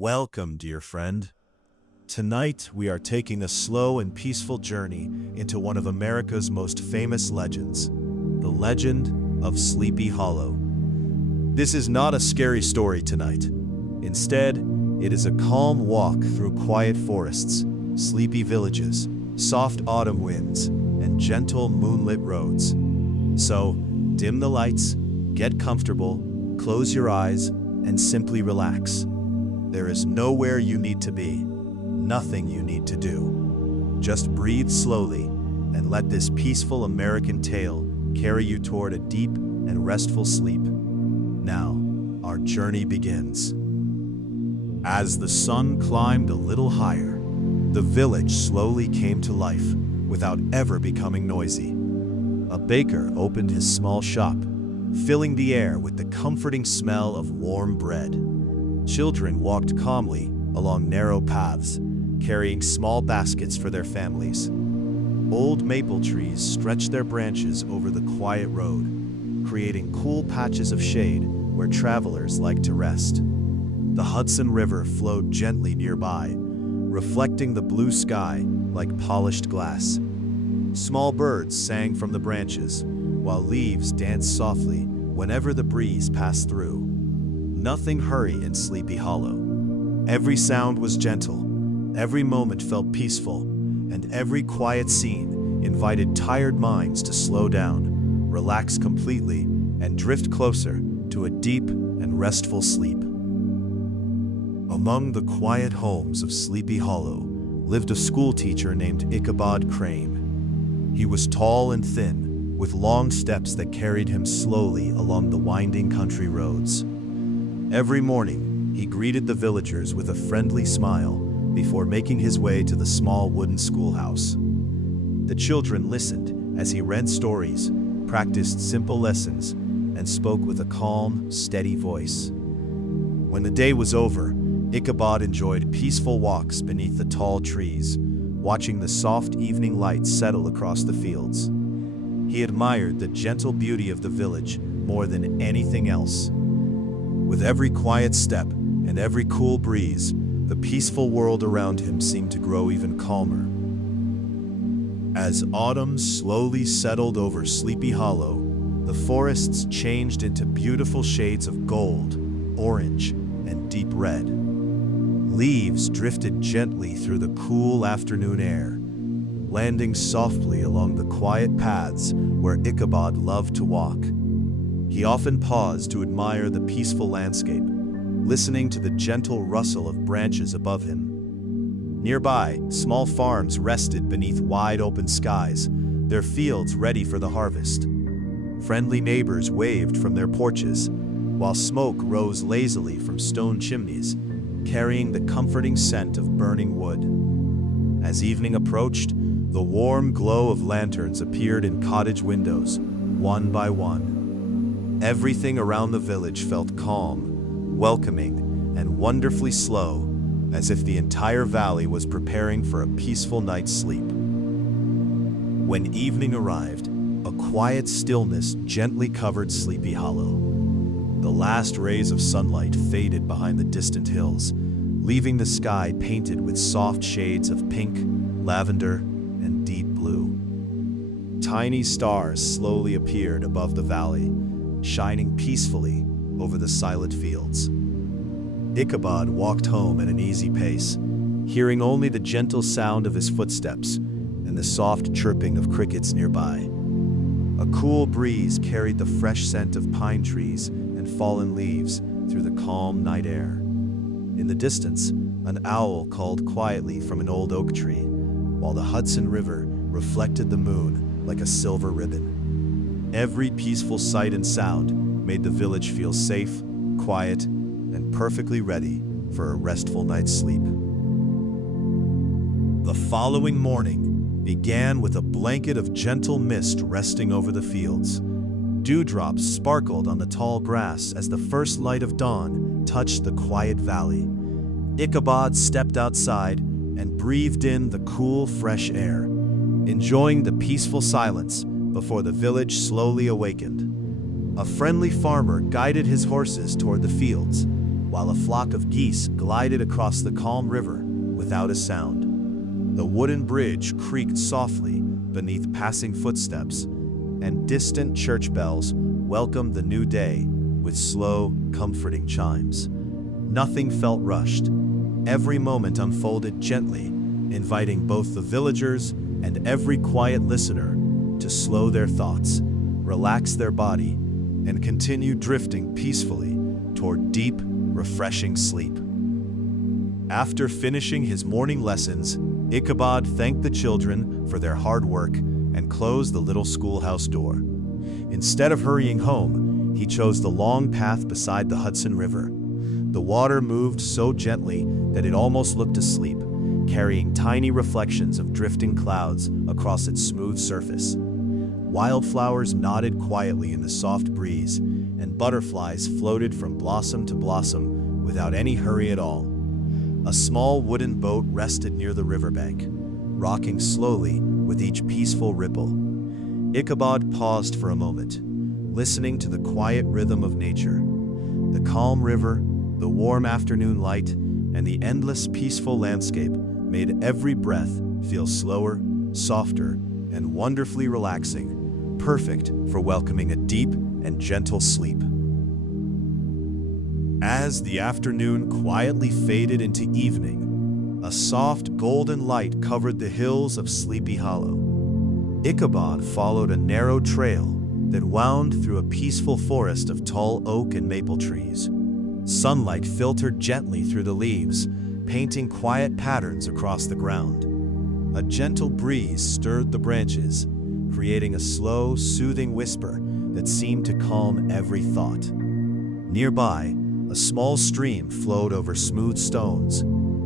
Welcome, dear friend. Tonight, we are taking a slow and peaceful journey into one of America's most famous legends, the legend of Sleepy Hollow. This is not a scary story tonight. Instead, it is a calm walk through quiet forests, sleepy villages, soft autumn winds, and gentle moonlit roads. So, dim the lights, get comfortable, close your eyes, and simply relax. There is nowhere you need to be, nothing you need to do. Just breathe slowly and let this peaceful American tale carry you toward a deep and restful sleep. Now, our journey begins. As the sun climbed a little higher, the village slowly came to life without ever becoming noisy. A baker opened his small shop, filling the air with the comforting smell of warm bread. Children walked calmly along narrow paths, carrying small baskets for their families. Old maple trees stretched their branches over the quiet road, creating cool patches of shade where travelers liked to rest. The Hudson River flowed gently nearby, reflecting the blue sky like polished glass. Small birds sang from the branches, while leaves danced softly whenever the breeze passed through. Nothing hurried in Sleepy Hollow. Every sound was gentle, every moment felt peaceful, and every quiet scene invited tired minds to slow down, relax completely, and drift closer to a deep and restful sleep. Among the quiet homes of Sleepy Hollow lived a schoolteacher named Ichabod Crane. He was tall and thin, with long steps that carried him slowly along the winding country roads. Every morning, he greeted the villagers with a friendly smile before making his way to the small wooden schoolhouse. The children listened as he read stories, practiced simple lessons, and spoke with a calm, steady voice. When the day was over, Ichabod enjoyed peaceful walks beneath the tall trees, watching the soft evening light settle across the fields. He admired the gentle beauty of the village more than anything else. With every quiet step and every cool breeze, the peaceful world around him seemed to grow even calmer. As autumn slowly settled over Sleepy Hollow, the forests changed into beautiful shades of gold, orange, and deep red. Leaves drifted gently through the cool afternoon air, landing softly along the quiet paths where Ichabod loved to walk. He often paused to admire the peaceful landscape, listening to the gentle rustle of branches above him. Nearby, small farms rested beneath wide open skies, their fields ready for the harvest. Friendly neighbors waved from their porches, while smoke rose lazily from stone chimneys, carrying the comforting scent of burning wood. As evening approached, the warm glow of lanterns appeared in cottage windows, one by one. Everything around the village felt calm, welcoming, and wonderfully slow, as if the entire valley was preparing for a peaceful night's sleep. When evening arrived, a quiet stillness gently covered Sleepy Hollow. The last rays of sunlight faded behind the distant hills, leaving the sky painted with soft shades of pink, lavender, and deep blue. Tiny stars slowly appeared above the valley, shining peacefully over the silent fields. Ichabod walked home at an easy pace, hearing only the gentle sound of his footsteps and the soft chirping of crickets nearby. A cool breeze carried the fresh scent of pine trees and fallen leaves through the calm night air. In the distance, an owl called quietly from an old oak tree, while the Hudson River reflected the moon like a silver ribbon. Every peaceful sight and sound made the village feel safe, quiet, and perfectly ready for a restful night's sleep. The following morning began with a blanket of gentle mist resting over the fields. Dewdrops sparkled on the tall grass as the first light of dawn touched the quiet valley. Ichabod stepped outside and breathed in the cool, fresh air, enjoying the peaceful silence before the village slowly awakened. A friendly farmer guided his horses toward the fields, while a flock of geese glided across the calm river without a sound. The wooden bridge creaked softly beneath passing footsteps, and distant church bells welcomed the new day with slow, comforting chimes. Nothing felt rushed. Every moment unfolded gently, inviting both the villagers and every quiet listener to slow their thoughts, relax their body, and continue drifting peacefully toward deep, refreshing sleep. After finishing his morning lessons, Ichabod thanked the children for their hard work and closed the little schoolhouse door. Instead of hurrying home, he chose the long path beside the Hudson River. The water moved so gently that it almost looked asleep, carrying tiny reflections of drifting clouds across its smooth surface. Wildflowers nodded quietly in the soft breeze, and butterflies floated from blossom to blossom without any hurry at all. A small wooden boat rested near the riverbank, rocking slowly with each peaceful ripple. Ichabod paused for a moment, listening to the quiet rhythm of nature. The calm river, the warm afternoon light, and the endless peaceful landscape made every breath feel slower, softer, and wonderfully relaxing, perfect for welcoming a deep and gentle sleep. As the afternoon quietly faded into evening, a soft golden light covered the hills of Sleepy Hollow. Ichabod followed a narrow trail that wound through a peaceful forest of tall oak and maple trees. Sunlight filtered gently through the leaves, painting quiet patterns across the ground. A gentle breeze stirred the branches, creating a slow, soothing whisper that seemed to calm every thought. Nearby, a small stream flowed over smooth stones,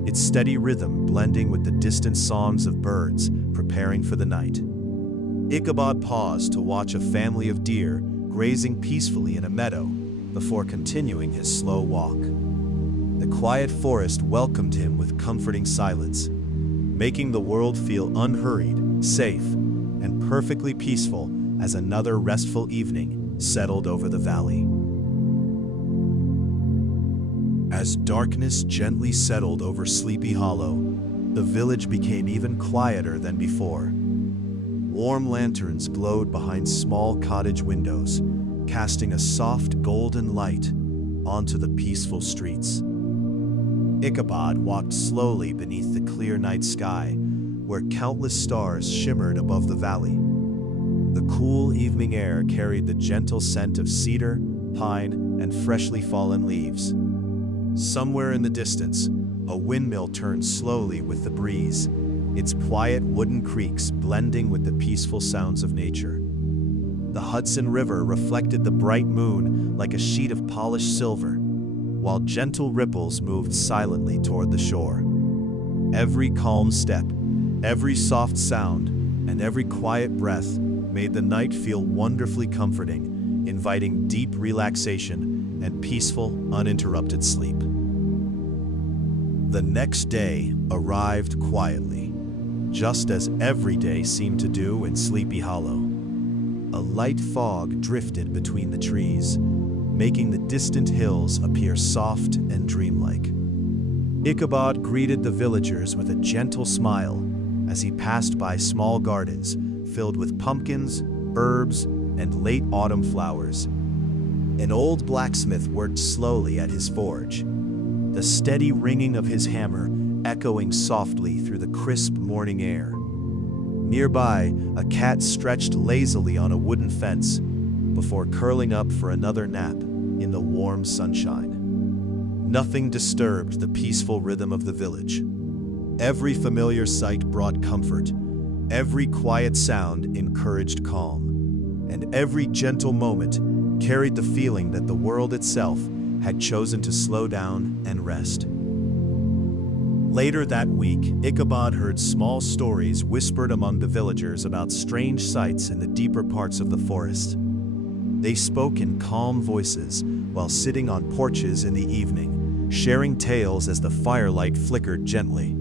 its steady rhythm blending with the distant songs of birds preparing for the night. Ichabod paused to watch a family of deer grazing peacefully in a meadow before continuing his slow walk. The quiet forest welcomed him with comforting silence, making the world feel unhurried, safe, and perfectly peaceful as another restful evening settled over the valley. As darkness gently settled over Sleepy Hollow, the village became even quieter than before. Warm lanterns glowed behind small cottage windows, casting a soft golden light onto the peaceful streets. Ichabod walked slowly beneath the clear night sky, where countless stars shimmered above the valley. The cool evening air carried the gentle scent of cedar, pine, and freshly fallen leaves. Somewhere in the distance, a windmill turned slowly with the breeze, its quiet wooden creaks blending with the peaceful sounds of nature. The Hudson River reflected the bright moon like a sheet of polished silver, while gentle ripples moved silently toward the shore. Every calm step, every soft sound, and every quiet breath made the night feel wonderfully comforting, inviting deep relaxation and peaceful, uninterrupted sleep. The next day arrived quietly, just as every day seemed to do in Sleepy Hollow. A light fog drifted between the trees, making the distant hills appear soft and dreamlike. Ichabod greeted the villagers with a gentle smile as he passed by small gardens filled with pumpkins, herbs, and late autumn flowers. An old blacksmith worked slowly at his forge, the steady ringing of his hammer echoing softly through the crisp morning air. Nearby, a cat stretched lazily on a wooden fence before curling up for another nap in the warm sunshine. Nothing disturbed the peaceful rhythm of the village. Every familiar sight brought comfort, every quiet sound encouraged calm, and every gentle moment carried the feeling that the world itself had chosen to slow down and rest. Later that week, Ichabod heard small stories whispered among the villagers about strange sights in the deeper parts of the forest. They spoke in calm voices while sitting on porches in the evening, sharing tales as the firelight flickered gently.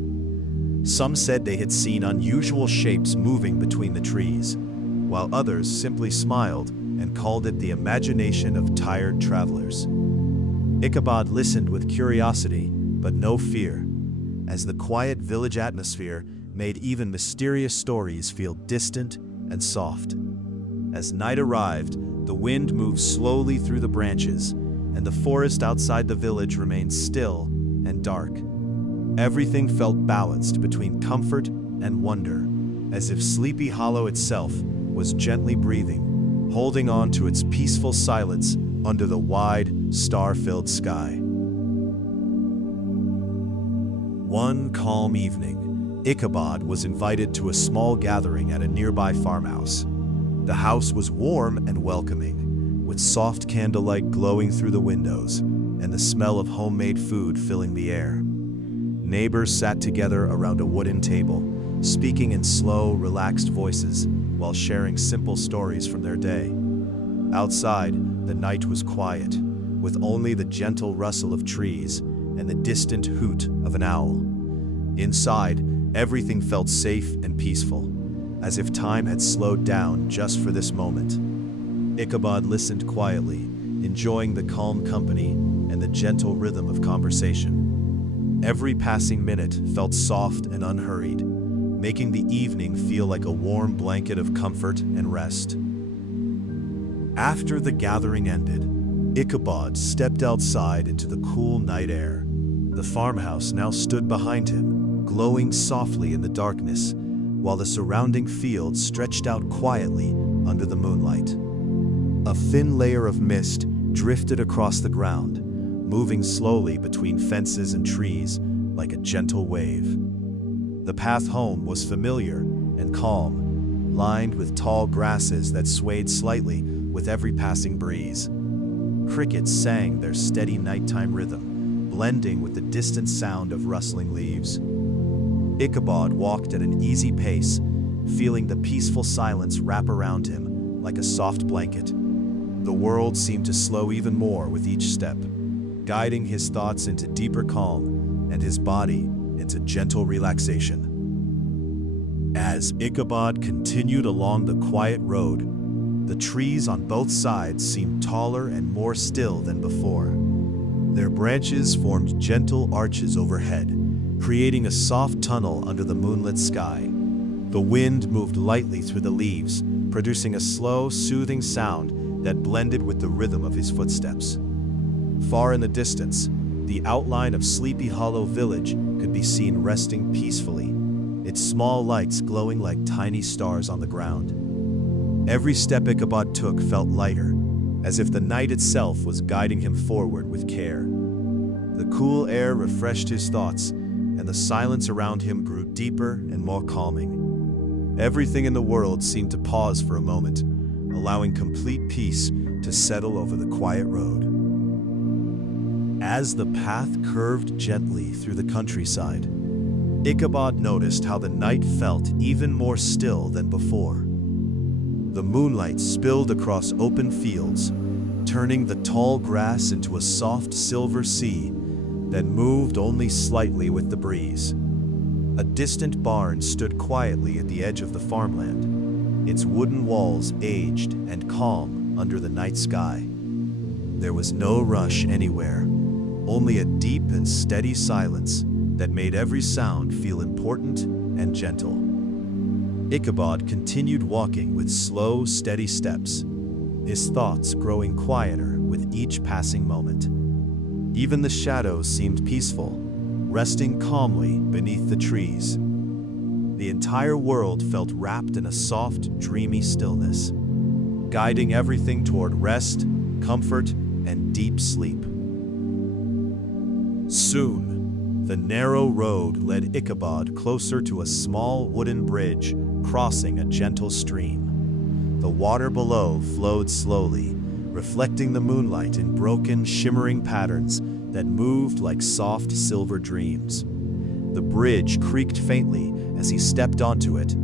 Some said they had seen unusual shapes moving between the trees, while others simply smiled and called it the imagination of tired travelers. Ichabod listened with curiosity, but no fear, as the quiet village atmosphere made even mysterious stories feel distant and soft. As night arrived, the wind moved slowly through the branches, and the forest outside the village remained still and dark. Everything felt balanced between comfort and wonder, as if Sleepy Hollow itself was gently breathing, holding on to its peaceful silence under the wide, star-filled sky. One calm evening, Ichabod was invited to a small gathering at a nearby farmhouse. The house was warm and welcoming, with soft candlelight glowing through the windows and the smell of homemade food filling the air. Neighbors sat together around a wooden table, speaking in slow, relaxed voices while sharing simple stories from their day. Outside, the night was quiet, with only the gentle rustle of trees and the distant hoot of an owl. Inside, everything felt safe and peaceful, as if time had slowed down just for this moment. Ichabod listened quietly, enjoying the calm company and the gentle rhythm of conversation. Every passing minute felt soft and unhurried, making the evening feel like a warm blanket of comfort and rest. After the gathering ended, Ichabod stepped outside into the cool night air. The farmhouse now stood behind him, glowing softly in the darkness, while the surrounding fields stretched out quietly under the moonlight. A thin layer of mist drifted across the ground, moving slowly between fences and trees like a gentle wave. The path home was familiar and calm, lined with tall grasses that swayed slightly with every passing breeze. Crickets sang their steady nighttime rhythm, blending with the distant sound of rustling leaves. Ichabod walked at an easy pace, feeling the peaceful silence wrap around him like a soft blanket. The world seemed to slow even more with each step, guiding his thoughts into deeper calm and his body into gentle relaxation. As Ichabod continued along the quiet road, the trees on both sides seemed taller and more still than before. Their branches formed gentle arches overhead, creating a soft tunnel under the moonlit sky. The wind moved lightly through the leaves, producing a slow, soothing sound that blended with the rhythm of his footsteps. Far in the distance, the outline of Sleepy Hollow village could be seen resting peacefully, its small lights glowing like tiny stars on the ground. Every step Ichabod took felt lighter, as if the night itself was guiding him forward with care. The cool air refreshed his thoughts, and the silence around him grew deeper and more calming. Everything in the world seemed to pause for a moment, allowing complete peace to settle over the quiet road. As the path curved gently through the countryside, Ichabod noticed how the night felt even more still than before. The moonlight spilled across open fields, turning the tall grass into a soft silver sea that moved only slightly with the breeze. A distant barn stood quietly at the edge of the farmland, its wooden walls aged and calm under the night sky. There was no rush anywhere, only a deep and steady silence that made every sound feel important and gentle. Ichabod continued walking with slow, steady steps, his thoughts growing quieter with each passing moment. Even the shadows seemed peaceful, resting calmly beneath the trees. The entire world felt wrapped in a soft, dreamy stillness, guiding everything toward rest, comfort, and deep sleep. Soon, the narrow road led Ichabod closer to a small wooden bridge crossing a gentle stream. The water below flowed slowly, reflecting the moonlight in broken, shimmering patterns that moved like soft silver dreams. The bridge creaked faintly as he stepped onto it,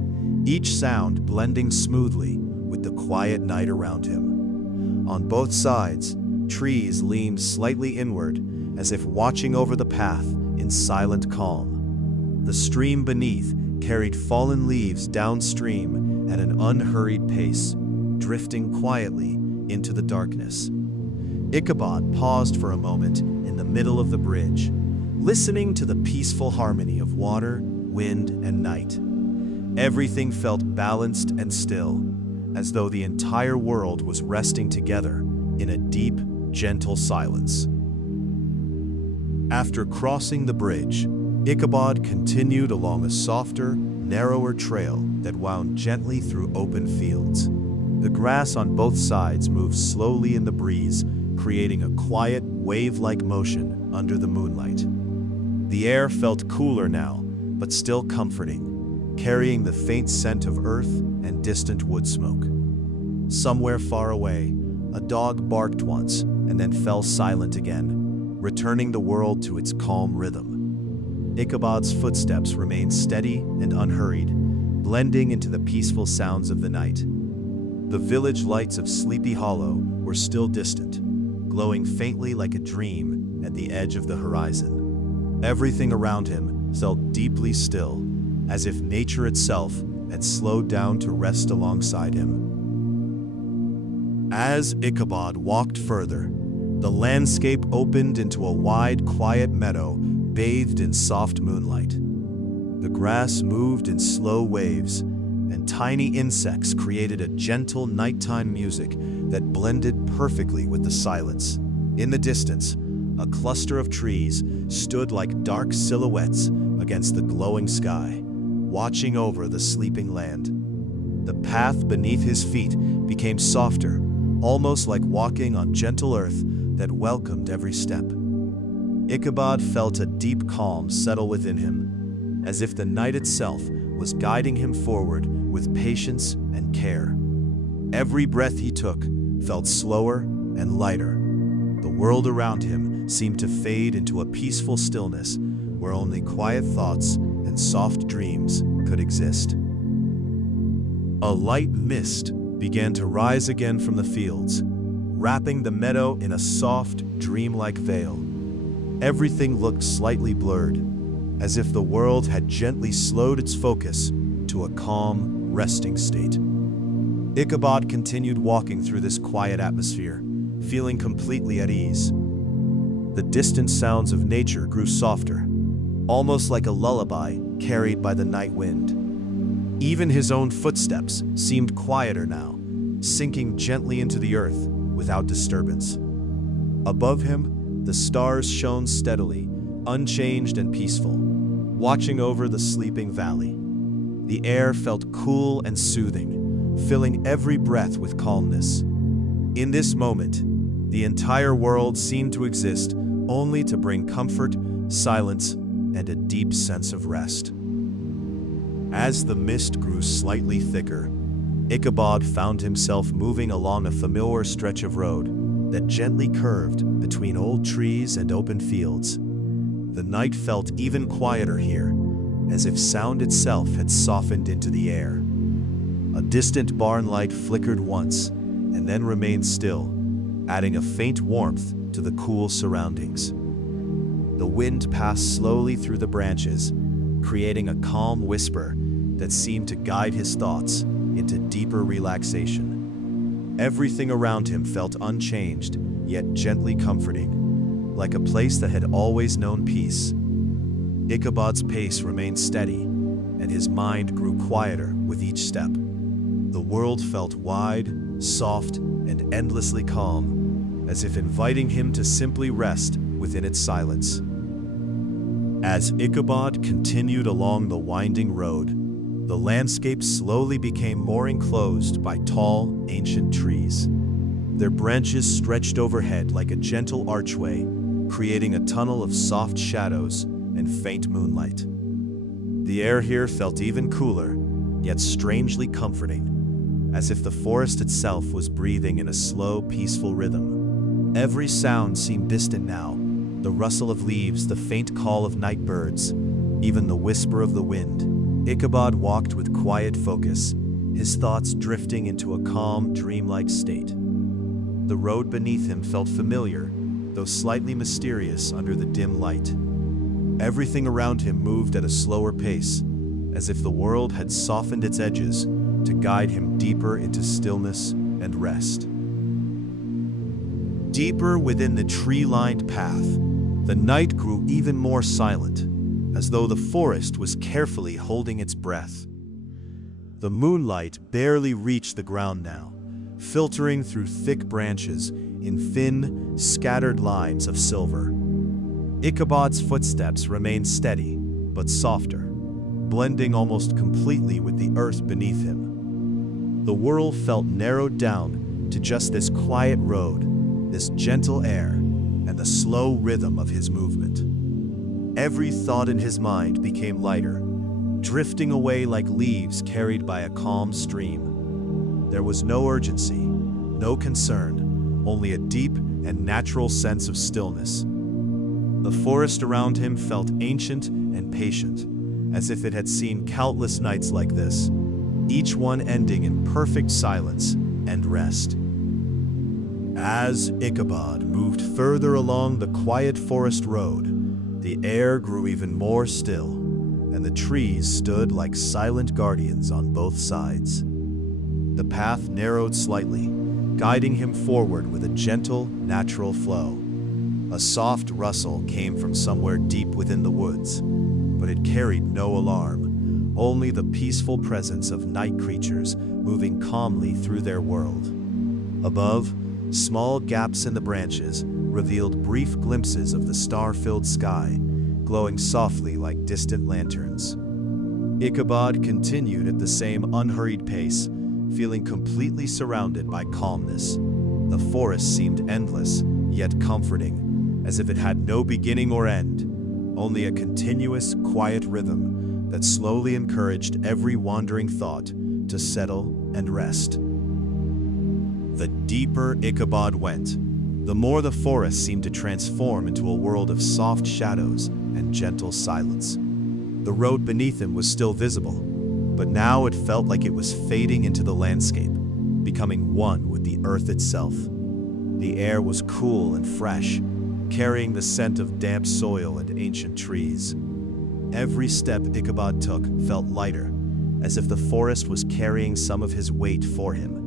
each sound blending smoothly with the quiet night around him. On both sides, trees leaned slightly inward, as if watching over the path in silent calm. The stream beneath carried fallen leaves downstream at an unhurried pace, drifting quietly into the darkness. Ichabod paused for a moment in the middle of the bridge, listening to the peaceful harmony of water, wind, and night. Everything felt balanced and still, as though the entire world was resting together in a deep, gentle silence. After crossing the bridge, Ichabod continued along a softer, narrower trail that wound gently through open fields. The grass on both sides moved slowly in the breeze, creating a quiet, wave-like motion under the moonlight. The air felt cooler now, but still comforting, carrying the faint scent of earth and distant wood smoke. Somewhere far away, a dog barked once and then fell silent again, returning the world to its calm rhythm. Ichabod's footsteps remained steady and unhurried, blending into the peaceful sounds of the night. The village lights of Sleepy Hollow were still distant, glowing faintly like a dream at the edge of the horizon. Everything around him felt deeply still, as if nature itself had slowed down to rest alongside him. As Ichabod walked further, the landscape opened into a wide, quiet meadow bathed in soft moonlight. The grass moved in slow waves, and tiny insects created a gentle nighttime music that blended perfectly with the silence. In the distance, a cluster of trees stood like dark silhouettes against the glowing sky, watching over the sleeping land. The path beneath his feet became softer, almost like walking on gentle earth that welcomed every step. Ichabod felt a deep calm settle within him, as if the night itself was guiding him forward with patience and care. Every breath he took felt slower and lighter. The world around him seemed to fade into a peaceful stillness where only quiet thoughts and soft dreams could exist. A light mist began to rise again from the fields, wrapping the meadow in a soft, dreamlike veil. Everything looked slightly blurred, as if the world had gently slowed its focus to a calm, resting state. Ichabod continued walking through this quiet atmosphere, feeling completely at ease. The distant sounds of nature grew softer, almost like a lullaby carried by the night wind. Even his own footsteps seemed quieter now, sinking gently into the earth without disturbance. Above him, the stars shone steadily, unchanged and peaceful, watching over the sleeping valley. The air felt cool and soothing, filling every breath with calmness. In this moment, the entire world seemed to exist only to bring comfort, silence, and a deep sense of rest. As the mist grew slightly thicker, Ichabod found himself moving along a familiar stretch of road that gently curved between old trees and open fields. The night felt even quieter here, as if sound itself had softened into the air. A distant barn light flickered once and then remained still, adding a faint warmth to the cool surroundings. The wind passed slowly through the branches, creating a calm whisper that seemed to guide his thoughts into deeper relaxation. Everything around him felt unchanged, yet gently comforting, like a place that had always known peace. Ichabod's pace remained steady, and his mind grew quieter with each step. The world felt wide, soft, and endlessly calm, as if inviting him to simply rest within its silence. As Ichabod continued along the winding road, the landscape slowly became more enclosed by tall, ancient trees. Their branches stretched overhead like a gentle archway, creating a tunnel of soft shadows and faint moonlight. The air here felt even cooler, yet strangely comforting, as if the forest itself was breathing in a slow, peaceful rhythm. Every sound seemed distant now, the rustle of leaves, the faint call of night birds, even the whisper of the wind. Ichabod walked with quiet focus, his thoughts drifting into a calm, dreamlike state. The road beneath him felt familiar, though slightly mysterious under the dim light. Everything around him moved at a slower pace, as if the world had softened its edges to guide him deeper into stillness and rest. Deeper within the tree-lined path, the night grew even more silent, as though the forest was carefully holding its breath. The moonlight barely reached the ground now, filtering through thick branches in thin, scattered lines of silver. Ichabod's footsteps remained steady, but softer, blending almost completely with the earth beneath him. The world felt narrowed down to just this quiet road, this gentle air, and the slow rhythm of his movement. Every thought in his mind became lighter, drifting away like leaves carried by a calm stream. There was no urgency, no concern, only a deep and natural sense of stillness. The forest around him felt ancient and patient, as if it had seen countless nights like this, each one ending in perfect silence and rest. As Ichabod moved further along the quiet forest road, the air grew even more still, and the trees stood like silent guardians on both sides. The path narrowed slightly, guiding him forward with a gentle, natural flow. A soft rustle came from somewhere deep within the woods, but it carried no alarm, only the peaceful presence of night creatures moving calmly through their world. Above, small gaps in the branches revealed brief glimpses of the star-filled sky, glowing softly like distant lanterns. Ichabod continued at the same unhurried pace, feeling completely surrounded by calmness. The forest seemed endless, yet comforting, as if it had no beginning or end, only a continuous, quiet rhythm that slowly encouraged every wandering thought to settle and rest. The deeper Ichabod went, the more the forest seemed to transform into a world of soft shadows and gentle silence. The road beneath him was still visible, but now it felt like it was fading into the landscape, becoming one with the earth itself. The air was cool and fresh, carrying the scent of damp soil and ancient trees. Every step Ichabod took felt lighter, as if the forest was carrying some of his weight for him.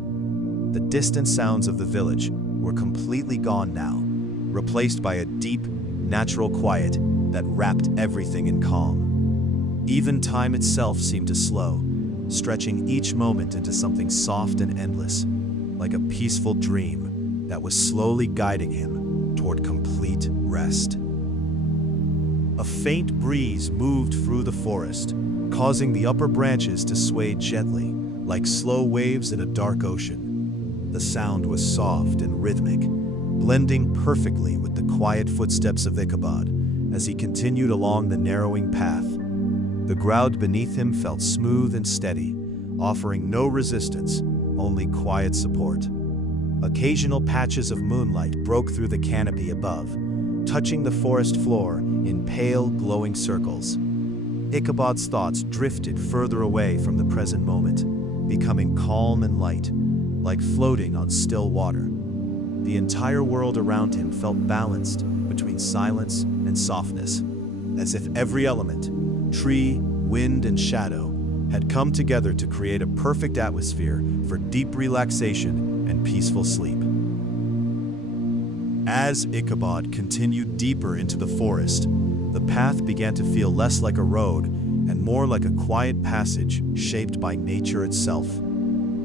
The distant sounds of the village were completely gone now, replaced by a deep, natural quiet that wrapped everything in calm. Even time itself seemed to slow, stretching each moment into something soft and endless, like a peaceful dream that was slowly guiding him toward complete rest. A faint breeze moved through the forest, causing the upper branches to sway gently, like slow waves in a dark ocean. The sound was soft and rhythmic, blending perfectly with the quiet footsteps of Ichabod as he continued along the narrowing path. The ground beneath him felt smooth and steady, offering no resistance, only quiet support. Occasional patches of moonlight broke through the canopy above, touching the forest floor in pale, glowing circles. Ichabod's thoughts drifted further away from the present moment, becoming calm and light, like floating on still water. The entire world around him felt balanced between silence and softness, as if every element, tree, wind, and shadow, had come together to create a perfect atmosphere for deep relaxation and peaceful sleep. As Ichabod continued deeper into the forest, the path began to feel less like a road and more like a quiet passage shaped by nature itself.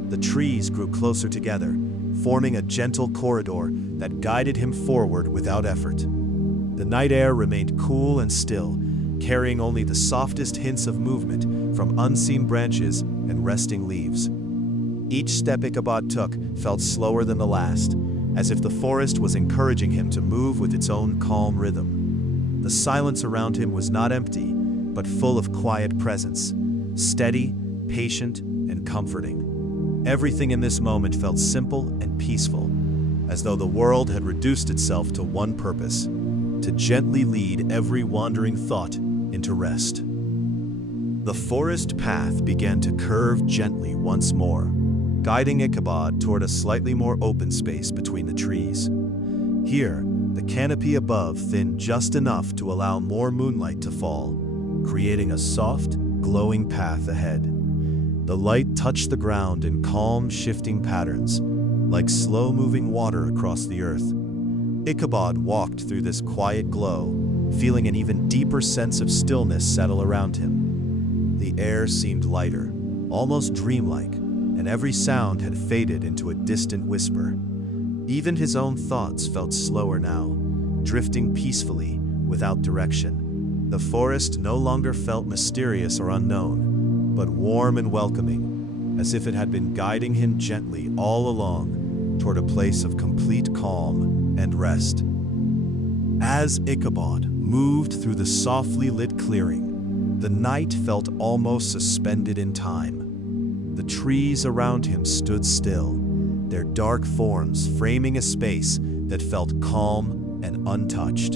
The trees grew closer together, forming a gentle corridor that guided him forward without effort. The night air remained cool and still, carrying only the softest hints of movement from unseen branches and resting leaves. Each step Ichabod took felt slower than the last, as if the forest was encouraging him to move with its own calm rhythm. The silence around him was not empty, but full of quiet presence, steady, patient, and comforting. Everything in this moment felt simple and peaceful, as though the world had reduced itself to one purpose: to gently lead every wandering thought into rest. The forest path began to curve gently once more, guiding Ichabod toward a slightly more open space between the trees. Here, the canopy above thinned just enough to allow more moonlight to fall, creating a soft, glowing path ahead. The light touched the ground in calm, shifting patterns, like slow-moving water across the earth. Ichabod walked through this quiet glow, feeling an even deeper sense of stillness settle around him. The air seemed lighter, almost dreamlike, and every sound had faded into a distant whisper. Even his own thoughts felt slower now, drifting peacefully, without direction. The forest no longer felt mysterious or unknown, but warm and welcoming, as if it had been guiding him gently all along toward a place of complete calm and rest. As Ichabod moved through the softly lit clearing, the night felt almost suspended in time. The trees around him stood still, their dark forms framing a space that felt calm and untouched.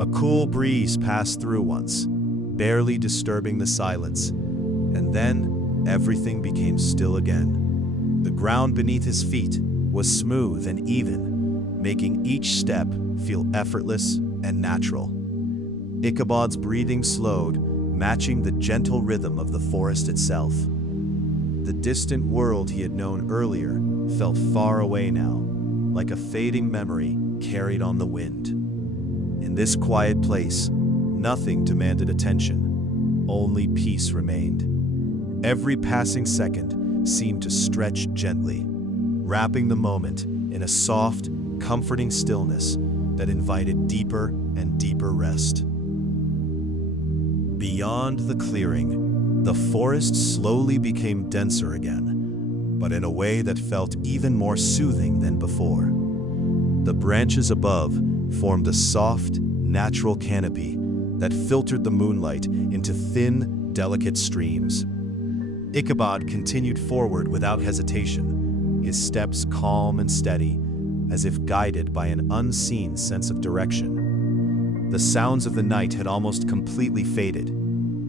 A cool breeze passed through once, barely disturbing the silence, and then everything became still again. The ground beneath his feet was smooth and even, making each step feel effortless and natural. Ichabod's breathing slowed, matching the gentle rhythm of the forest itself. The distant world he had known earlier felt far away now, like a fading memory carried on the wind. In this quiet place, nothing demanded attention, only peace remained. Every passing second seemed to stretch gently, wrapping the moment in a soft, comforting stillness that invited deeper and deeper rest. Beyond the clearing, the forest slowly became denser again, but in a way that felt even more soothing than before. The branches above formed a soft, natural canopy that filtered the moonlight into thin, delicate streams. Ichabod continued forward without hesitation, his steps calm and steady, as if guided by an unseen sense of direction. The sounds of the night had almost completely faded,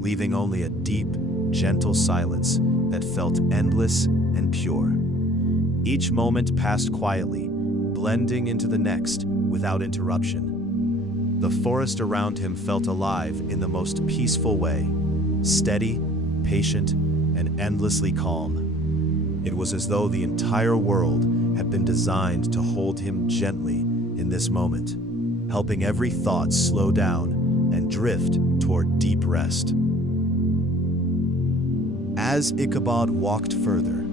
leaving only a deep, gentle silence that felt endless and pure. Each moment passed quietly, blending into the next without interruption. The forest around him felt alive in the most peaceful way, steady, patient, and endlessly calm. It was as though the entire world had been designed to hold him gently in this moment, helping every thought slow down and drift toward deep rest. As Ichabod walked further,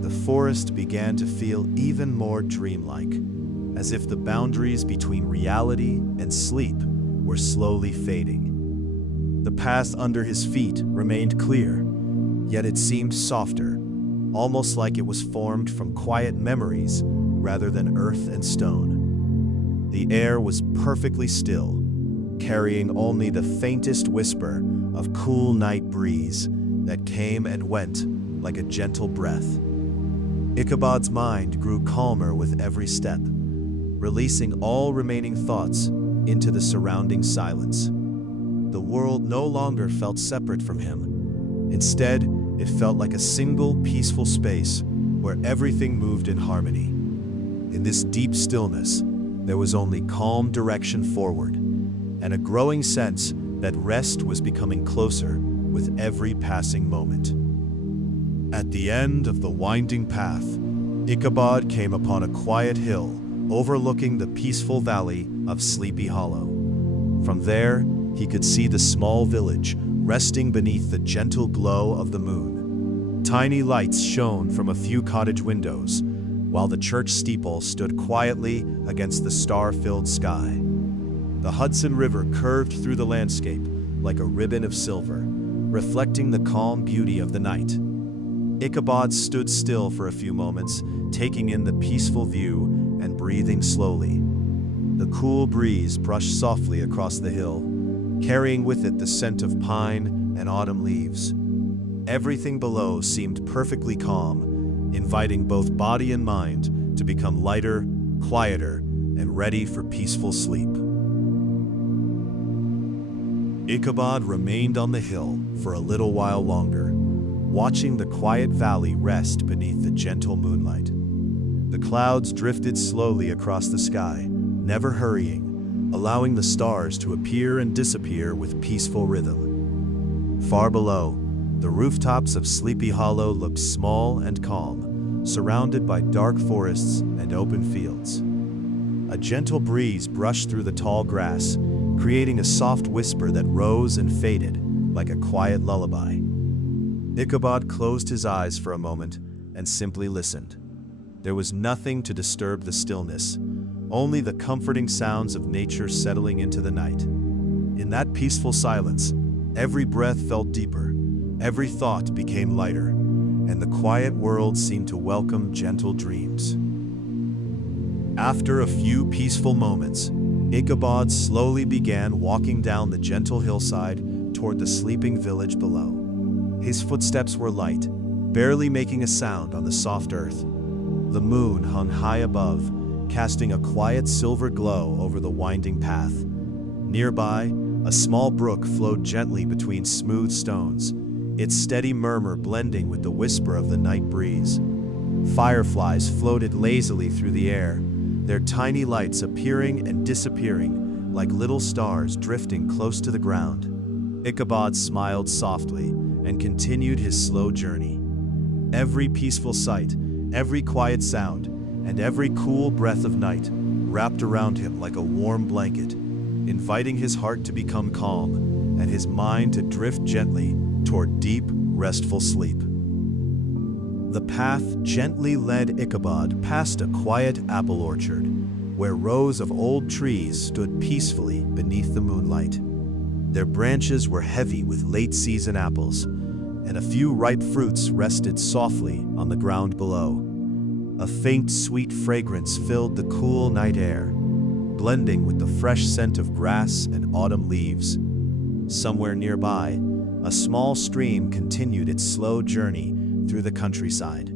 the forest began to feel even more dreamlike, as if the boundaries between reality and sleep were slowly fading. The path under his feet remained clear, yet it seemed softer, almost like it was formed from quiet memories rather than earth and stone. The air was perfectly still, carrying only the faintest whisper of cool night breeze that came and went like a gentle breath. Ichabod's mind grew calmer with every step, releasing all remaining thoughts into the surrounding silence. The world no longer felt separate from him. Instead, it felt like a single peaceful space where everything moved in harmony. In this deep stillness, there was only calm direction forward, and a growing sense that rest was becoming closer with every passing moment. At the end of the winding path, Ichabod came upon a quiet hill overlooking the peaceful valley of Sleepy Hollow. From there, he could see the small village resting beneath the gentle glow of the moon. Tiny lights shone from a few cottage windows, while the church steeple stood quietly against the star-filled sky. The Hudson River curved through the landscape like a ribbon of silver, reflecting the calm beauty of the night. Ichabod stood still for a few moments, taking in the peaceful view and breathing slowly. The cool breeze brushed softly across the hill, carrying with it the scent of pine and autumn leaves. Everything below seemed perfectly calm, inviting both body and mind to become lighter, quieter, and ready for peaceful sleep. Ichabod remained on the hill for a little while longer, watching the quiet valley rest beneath the gentle moonlight. The clouds drifted slowly across the sky, never hurrying, allowing the stars to appear and disappear with peaceful rhythm. Far below, the rooftops of Sleepy Hollow looked small and calm, surrounded by dark forests and open fields. A gentle breeze brushed through the tall grass, creating a soft whisper that rose and faded like a quiet lullaby. Ichabod closed his eyes for a moment and simply listened. There was nothing to disturb the stillness, only the comforting sounds of nature settling into the night. In that peaceful silence, every breath felt deeper, every thought became lighter, and the quiet world seemed to welcome gentle dreams. After a few peaceful moments, Ichabod slowly began walking down the gentle hillside toward the sleeping village below. His footsteps were light, barely making a sound on the soft earth. The moon hung high above, casting a quiet silver glow over the winding path. Nearby, a small brook flowed gently between smooth stones, its steady murmur blending with the whisper of the night breeze. Fireflies floated lazily through the air, their tiny lights appearing and disappearing like little stars drifting close to the ground. Ichabod smiled softly and continued his slow journey. Every peaceful sight, every quiet sound, and every cool breath of night wrapped around him like a warm blanket, inviting his heart to become calm and his mind to drift gently toward deep, restful sleep. The path gently led Ichabod past a quiet apple orchard, where rows of old trees stood peacefully beneath the moonlight. Their branches were heavy with late-season apples, and a few ripe fruits rested softly on the ground below. A faint, sweet fragrance filled the cool night air, blending with the fresh scent of grass and autumn leaves. Somewhere nearby, a small stream continued its slow journey through the countryside,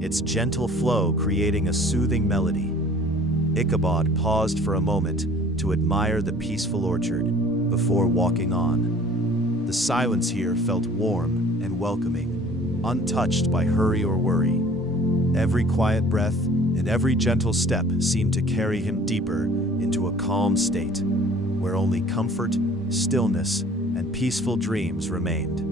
its gentle flow creating a soothing melody. Ichabod paused for a moment to admire the peaceful orchard before walking on. The silence here felt warm and welcoming, untouched by hurry or worry. Every quiet breath and every gentle step seemed to carry him deeper into a calm state, where only comfort, stillness, and peaceful dreams remained.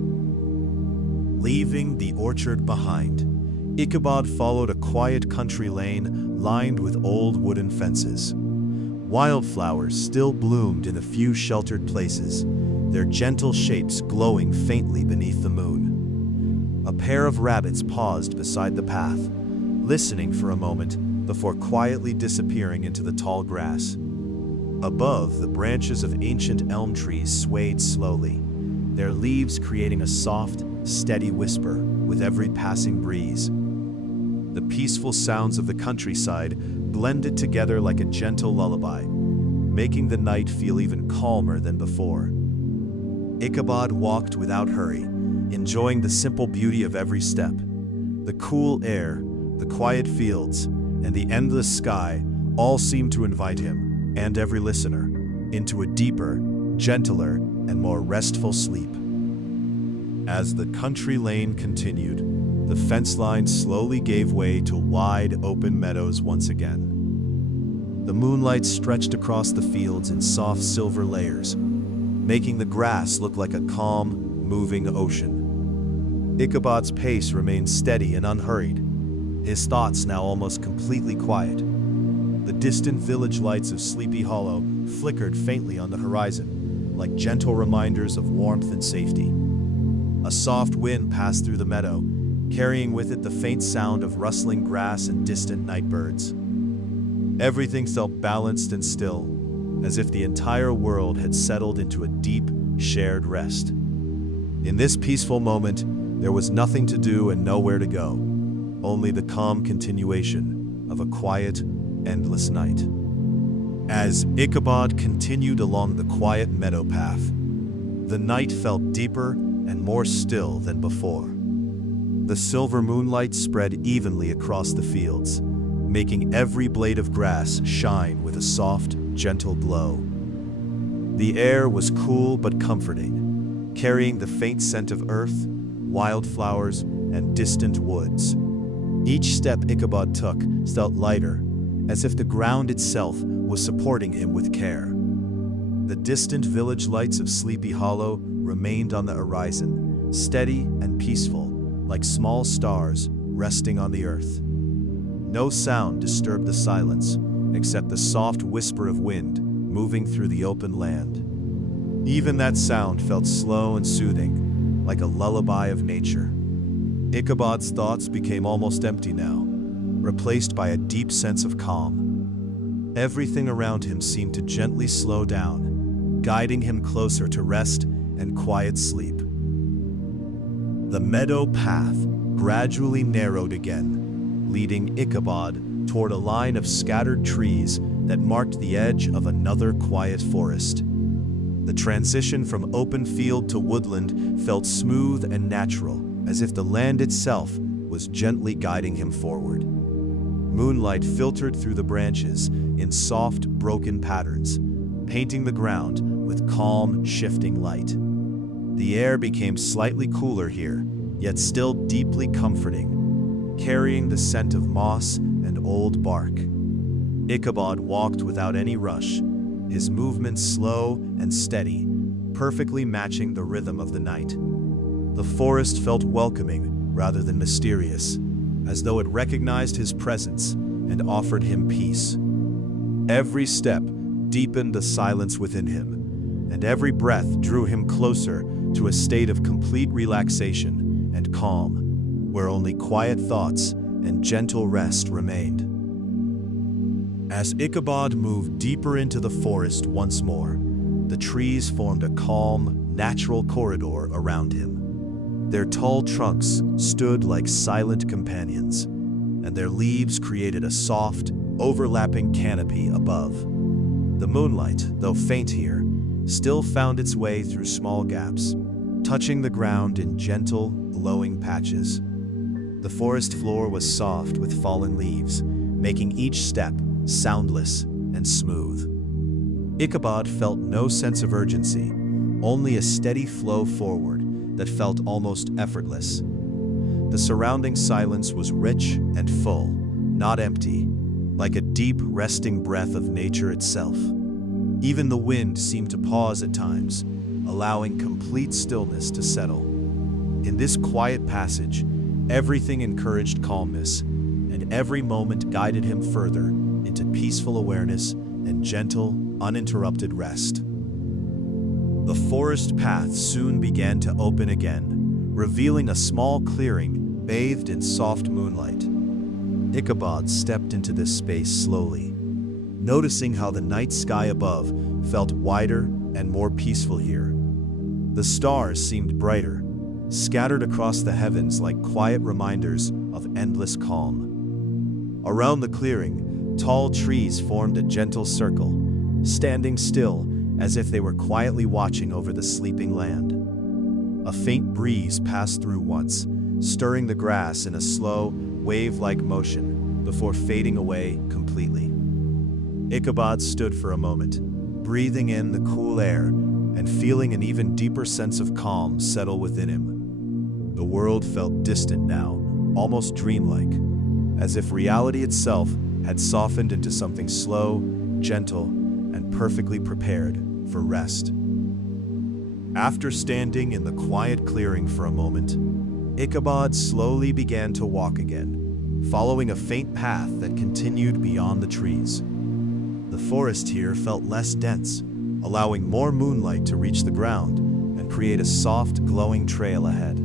Leaving the orchard behind, Ichabod followed a quiet country lane lined with old wooden fences. Wildflowers still bloomed in a few sheltered places, their gentle shapes glowing faintly beneath the moon. A pair of rabbits paused beside the path, listening for a moment before quietly disappearing into the tall grass. Above, the branches of ancient elm trees swayed slowly, their leaves creating a soft, steady whisper with every passing breeze. The peaceful sounds of the countryside blended together like a gentle lullaby, making the night feel even calmer than before. Ichabod walked without hurry, enjoying the simple beauty of every step. The cool air, the quiet fields, and the endless sky all seemed to invite him, and every listener, into a deeper, gentler, and more restful sleep. As the country lane continued, the fence line slowly gave way to wide, open meadows once again. The moonlight stretched across the fields in soft silver layers, making the grass look like a calm, moving ocean. Ichabod's pace remained steady and unhurried, his thoughts now almost completely quiet. The distant village lights of Sleepy Hollow flickered faintly on the horizon, like gentle reminders of warmth and safety. A soft wind passed through the meadow, carrying with it the faint sound of rustling grass and distant night birds. Everything felt balanced and still, as if the entire world had settled into a deep, shared rest. In this peaceful moment, there was nothing to do and nowhere to go, only the calm continuation of a quiet, endless night. As Ichabod continued along the quiet meadow path, the night felt deeper and more still than before. The silver moonlight spread evenly across the fields, making every blade of grass shine with a soft, gentle glow. The air was cool but comforting, carrying the faint scent of earth, wildflowers, and distant woods. Each step Ichabod took felt lighter, as if the ground itself was supporting him with care. The distant village lights of Sleepy Hollow remained on the horizon, steady and peaceful, like small stars resting on the earth. No sound disturbed the silence, except the soft whisper of wind moving through the open land. Even that sound felt slow and soothing, like a lullaby of nature. Ichabod's thoughts became almost empty now, replaced by a deep sense of calm. Everything around him seemed to gently slow down, guiding him closer to rest and quiet sleep. The meadow path gradually narrowed again, leading Ichabod toward a line of scattered trees that marked the edge of another quiet forest. The transition from open field to woodland felt smooth and natural, as if the land itself was gently guiding him forward. Moonlight filtered through the branches in soft, broken patterns, painting the ground with calm, shifting light. The air became slightly cooler here, yet still deeply comforting, carrying the scent of moss and old bark. Ichabod walked without any rush, his movements slow and steady, perfectly matching the rhythm of the night. The forest felt welcoming rather than mysterious, as though it recognized his presence and offered him peace. Every step deepened the silence within him, and every breath drew him closer to a state of complete relaxation and calm, where only quiet thoughts and gentle rest remained. As Ichabod moved deeper into the forest once more, the trees formed a calm, natural corridor around him. Their tall trunks stood like silent companions, and their leaves created a soft, overlapping canopy above. The moonlight, though faint here, still found its way through small gaps, touching the ground in gentle, glowing patches. The forest floor was soft with fallen leaves, making each step soundless and smooth. Ichabod felt no sense of urgency, only a steady flow forward that felt almost effortless. The surrounding silence was rich and full, not empty, like a deep, resting breath of nature itself. Even the wind seemed to pause at times, allowing complete stillness to settle. In this quiet passage, everything encouraged calmness, and every moment guided him further into peaceful awareness and gentle, uninterrupted rest. The forest path soon began to open again, revealing a small clearing bathed in soft moonlight. Ichabod stepped into this space slowly, noticing how the night sky above felt wider and more peaceful here. The stars seemed brighter, scattered across the heavens like quiet reminders of endless calm. Around the clearing, tall trees formed a gentle circle, standing still as if they were quietly watching over the sleeping land. A faint breeze passed through once, stirring the grass in a slow, wave-like motion before fading away completely. Ichabod stood for a moment, breathing in the cool air and feeling an even deeper sense of calm settle within him. The world felt distant now, almost dreamlike, as if reality itself had softened into something slow, gentle, and perfectly prepared for rest. After standing in the quiet clearing for a moment, Ichabod slowly began to walk again, following a faint path that continued beyond the trees. The forest here felt less dense, allowing more moonlight to reach the ground and create a soft, glowing trail ahead.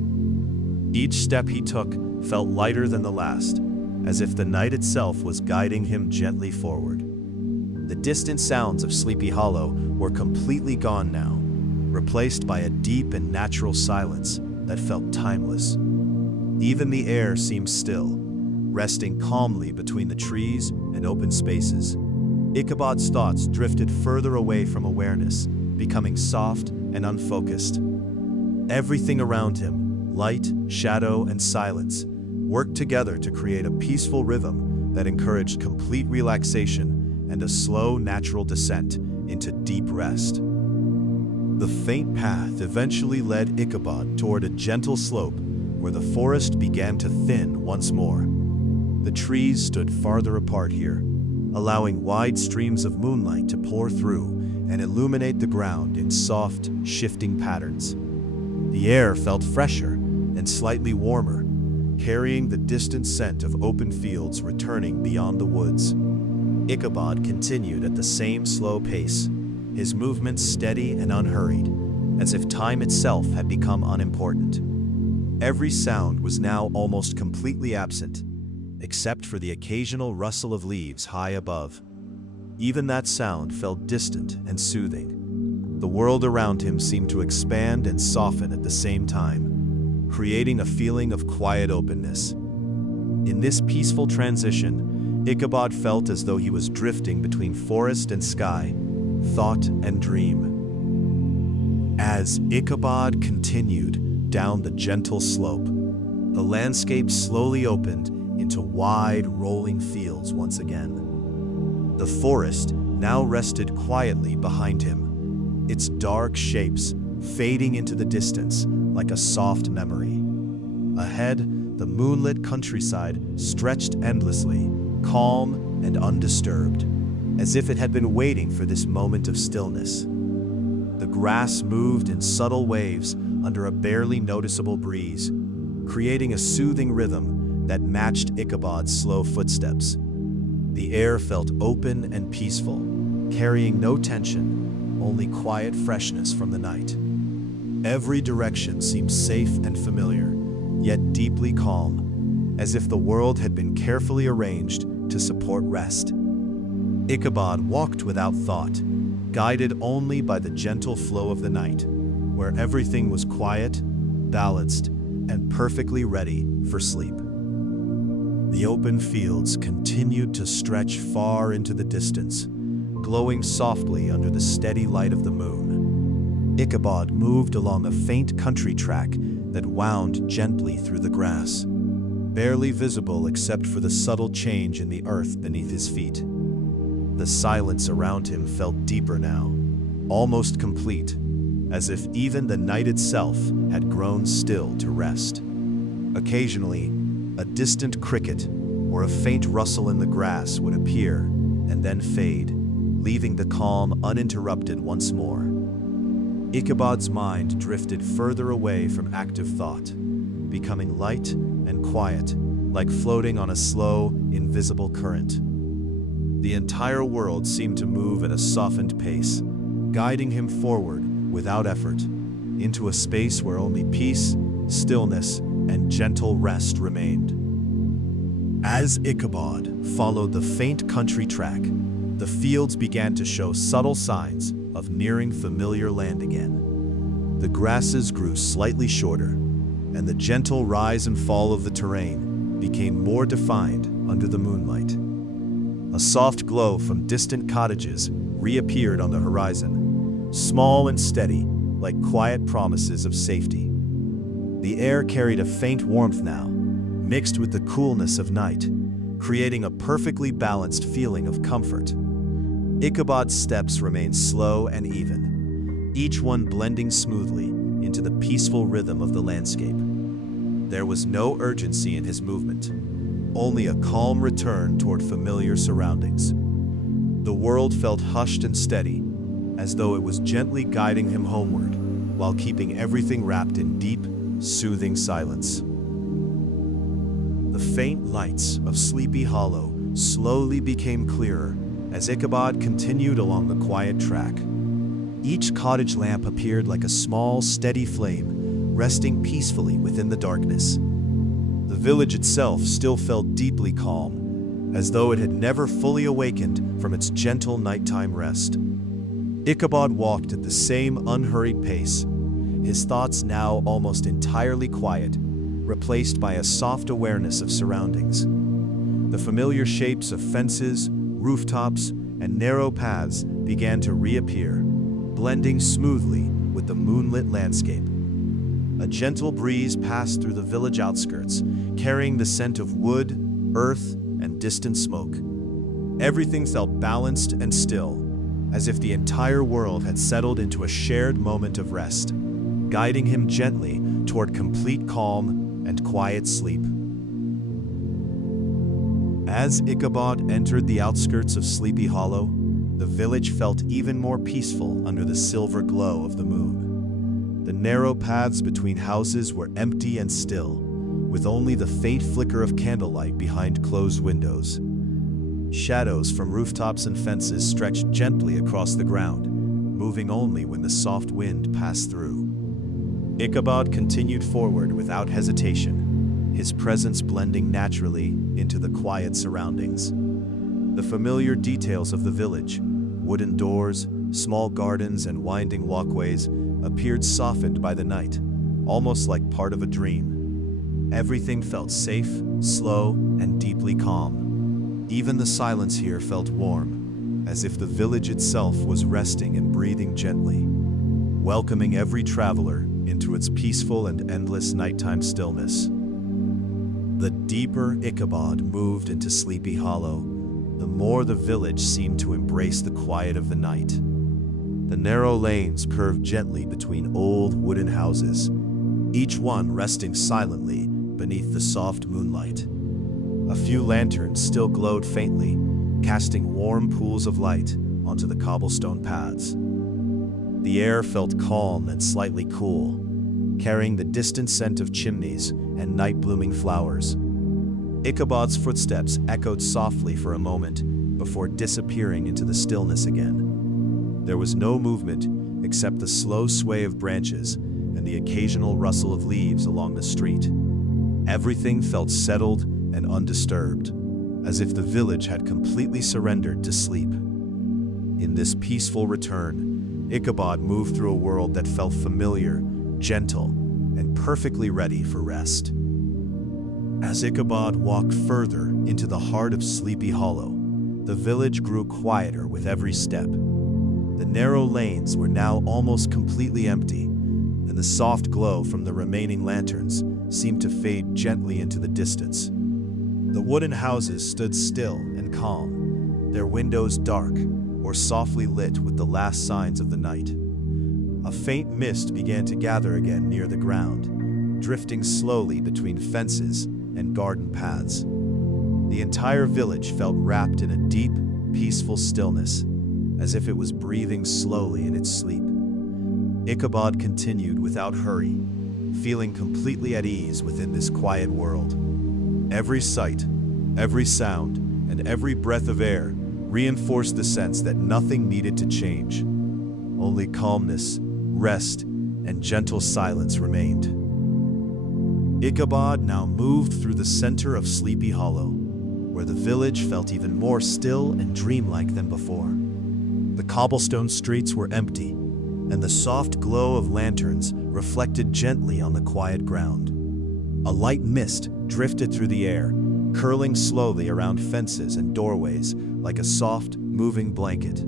Each step he took felt lighter than the last, as if the night itself was guiding him gently forward. The distant sounds of Sleepy Hollow were completely gone now, replaced by a deep and natural silence that felt timeless. Even the air seemed still, resting calmly between the trees and open spaces. Ichabod's thoughts drifted further away from awareness, becoming soft and unfocused. Everything around him, light, shadow, and silence, worked together to create a peaceful rhythm that encouraged complete relaxation and a slow, natural descent into deep rest. The faint path eventually led Ichabod toward a gentle slope where the forest began to thin once more. The trees stood farther apart here, allowing wide streams of moonlight to pour through and illuminate the ground in soft, shifting patterns. The air felt fresher and slightly warmer, carrying the distant scent of open fields returning beyond the woods. Ichabod continued at the same slow pace, his movements steady and unhurried, as if time itself had become unimportant. Every sound was now almost completely absent, except for the occasional rustle of leaves high above. Even that sound felt distant and soothing. The world around him seemed to expand and soften at the same time, creating a feeling of quiet openness. In this peaceful transition, Ichabod felt as though he was drifting between forest and sky, thought and dream. As Ichabod continued down the gentle slope, the landscape slowly opened into wide, rolling fields once again. The forest now rested quietly behind him, its dark shapes fading into the distance like a soft memory. Ahead, the moonlit countryside stretched endlessly, calm and undisturbed, as if it had been waiting for this moment of stillness. The grass moved in subtle waves under a barely noticeable breeze, creating a soothing rhythm that matched Ichabod's slow footsteps. The air felt open and peaceful, carrying no tension, only quiet freshness from the night. Every direction seemed safe and familiar, yet deeply calm, as if the world had been carefully arranged to support rest. Ichabod walked without thought, guided only by the gentle flow of the night, where everything was quiet, balanced, and perfectly ready for sleep. The open fields continued to stretch far into the distance, glowing softly under the steady light of the moon. Ichabod moved along a faint country track that wound gently through the grass, barely visible except for the subtle change in the earth beneath his feet. The silence around him felt deeper now, almost complete, as if even the night itself had grown still to rest. Occasionally, a distant cricket or a faint rustle in the grass would appear and then fade, leaving the calm uninterrupted once more. Ichabod's mind drifted further away from active thought, becoming light and quiet, like floating on a slow, invisible current. The entire world seemed to move at a softened pace, guiding him forward without effort, into a space where only peace, stillness, and gentle rest remained. As Ichabod followed the faint country track, the fields began to show subtle signs of nearing familiar land again. The grasses grew slightly shorter, and the gentle rise and fall of the terrain became more defined under the moonlight. A soft glow from distant cottages reappeared on the horizon, small and steady, like quiet promises of safety. The air carried a faint warmth now, mixed with the coolness of night, creating a perfectly balanced feeling of comfort. Ichabod's steps remained slow and even, each one blending smoothly into the peaceful rhythm of the landscape. There was no urgency in his movement, only a calm return toward familiar surroundings. The world felt hushed and steady, as though it was gently guiding him homeward, while keeping everything wrapped in deep, soothing silence. The faint lights of Sleepy Hollow slowly became clearer as Ichabod continued along the quiet track. Each cottage lamp appeared like a small, steady flame, resting peacefully within the darkness. The village itself still felt deeply calm, as though it had never fully awakened from its gentle nighttime rest. Ichabod walked at the same unhurried pace, his thoughts now almost entirely quiet, replaced by a soft awareness of surroundings. The familiar shapes of fences, rooftops, and narrow paths began to reappear, blending smoothly with the moonlit landscape. A gentle breeze passed through the village outskirts, carrying the scent of wood, earth, and distant smoke. Everything felt balanced and still, as if the entire world had settled into a shared moment of rest, guiding him gently toward complete calm and quiet sleep. As Ichabod entered the outskirts of Sleepy Hollow, the village felt even more peaceful under the silver glow of the moon. The narrow paths between houses were empty and still, with only the faint flicker of candlelight behind closed windows. Shadows from rooftops and fences stretched gently across the ground, moving only when the soft wind passed through. Ichabod continued forward without hesitation, his presence blending naturally into the quiet surroundings. The familiar details of the village, wooden doors, small gardens, and winding walkways, appeared softened by the night, almost like part of a dream. Everything felt safe, slow, and deeply calm. Even the silence here felt warm, as if the village itself was resting and breathing gently, welcoming every traveler into its peaceful and endless nighttime stillness. The deeper Ichabod moved into Sleepy Hollow, the more the village seemed to embrace the quiet of the night. The narrow lanes curved gently between old wooden houses, each one resting silently beneath the soft moonlight. A few lanterns still glowed faintly, casting warm pools of light onto the cobblestone paths. The air felt calm and slightly cool, carrying the distant scent of chimneys and night-blooming flowers. Ichabod's footsteps echoed softly for a moment before disappearing into the stillness again. There was no movement except the slow sway of branches and the occasional rustle of leaves along the street. Everything felt settled and undisturbed, as if the village had completely surrendered to sleep. In this peaceful return, Ichabod moved through a world that felt familiar, gentle, and perfectly ready for rest. As Ichabod walked further into the heart of Sleepy Hollow, the village grew quieter with every step. The narrow lanes were now almost completely empty, and the soft glow from the remaining lanterns seemed to fade gently into the distance. The wooden houses stood still and calm, their windows dark or softly lit with the last signs of the night. A faint mist began to gather again near the ground, drifting slowly between fences and garden paths. The entire village felt wrapped in a deep, peaceful stillness, as if it was breathing slowly in its sleep. Ichabod continued without hurry, feeling completely at ease within this quiet world. Every sight, every sound, and every breath of air reinforced the sense that nothing needed to change. Only calmness, rest, and gentle silence remained. Ichabod now moved through the center of Sleepy Hollow, where the village felt even more still and dreamlike than before. The cobblestone streets were empty, and the soft glow of lanterns reflected gently on the quiet ground. A light mist drifted through the air, curling slowly around fences and doorways like a soft, moving blanket.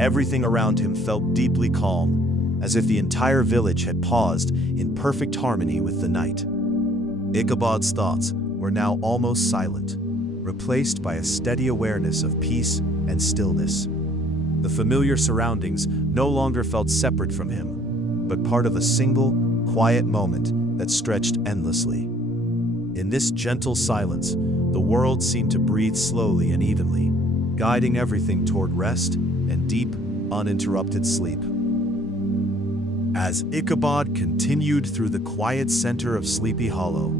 Everything around him felt deeply calm, as if the entire village had paused in perfect harmony with the night. Ichabod's thoughts were now almost silent, replaced by a steady awareness of peace and stillness. The familiar surroundings no longer felt separate from him, but part of a single, quiet moment that stretched endlessly. In this gentle silence, the world seemed to breathe slowly and evenly, guiding everything toward rest and deep, uninterrupted sleep. As Ichabod continued through the quiet center of Sleepy Hollow,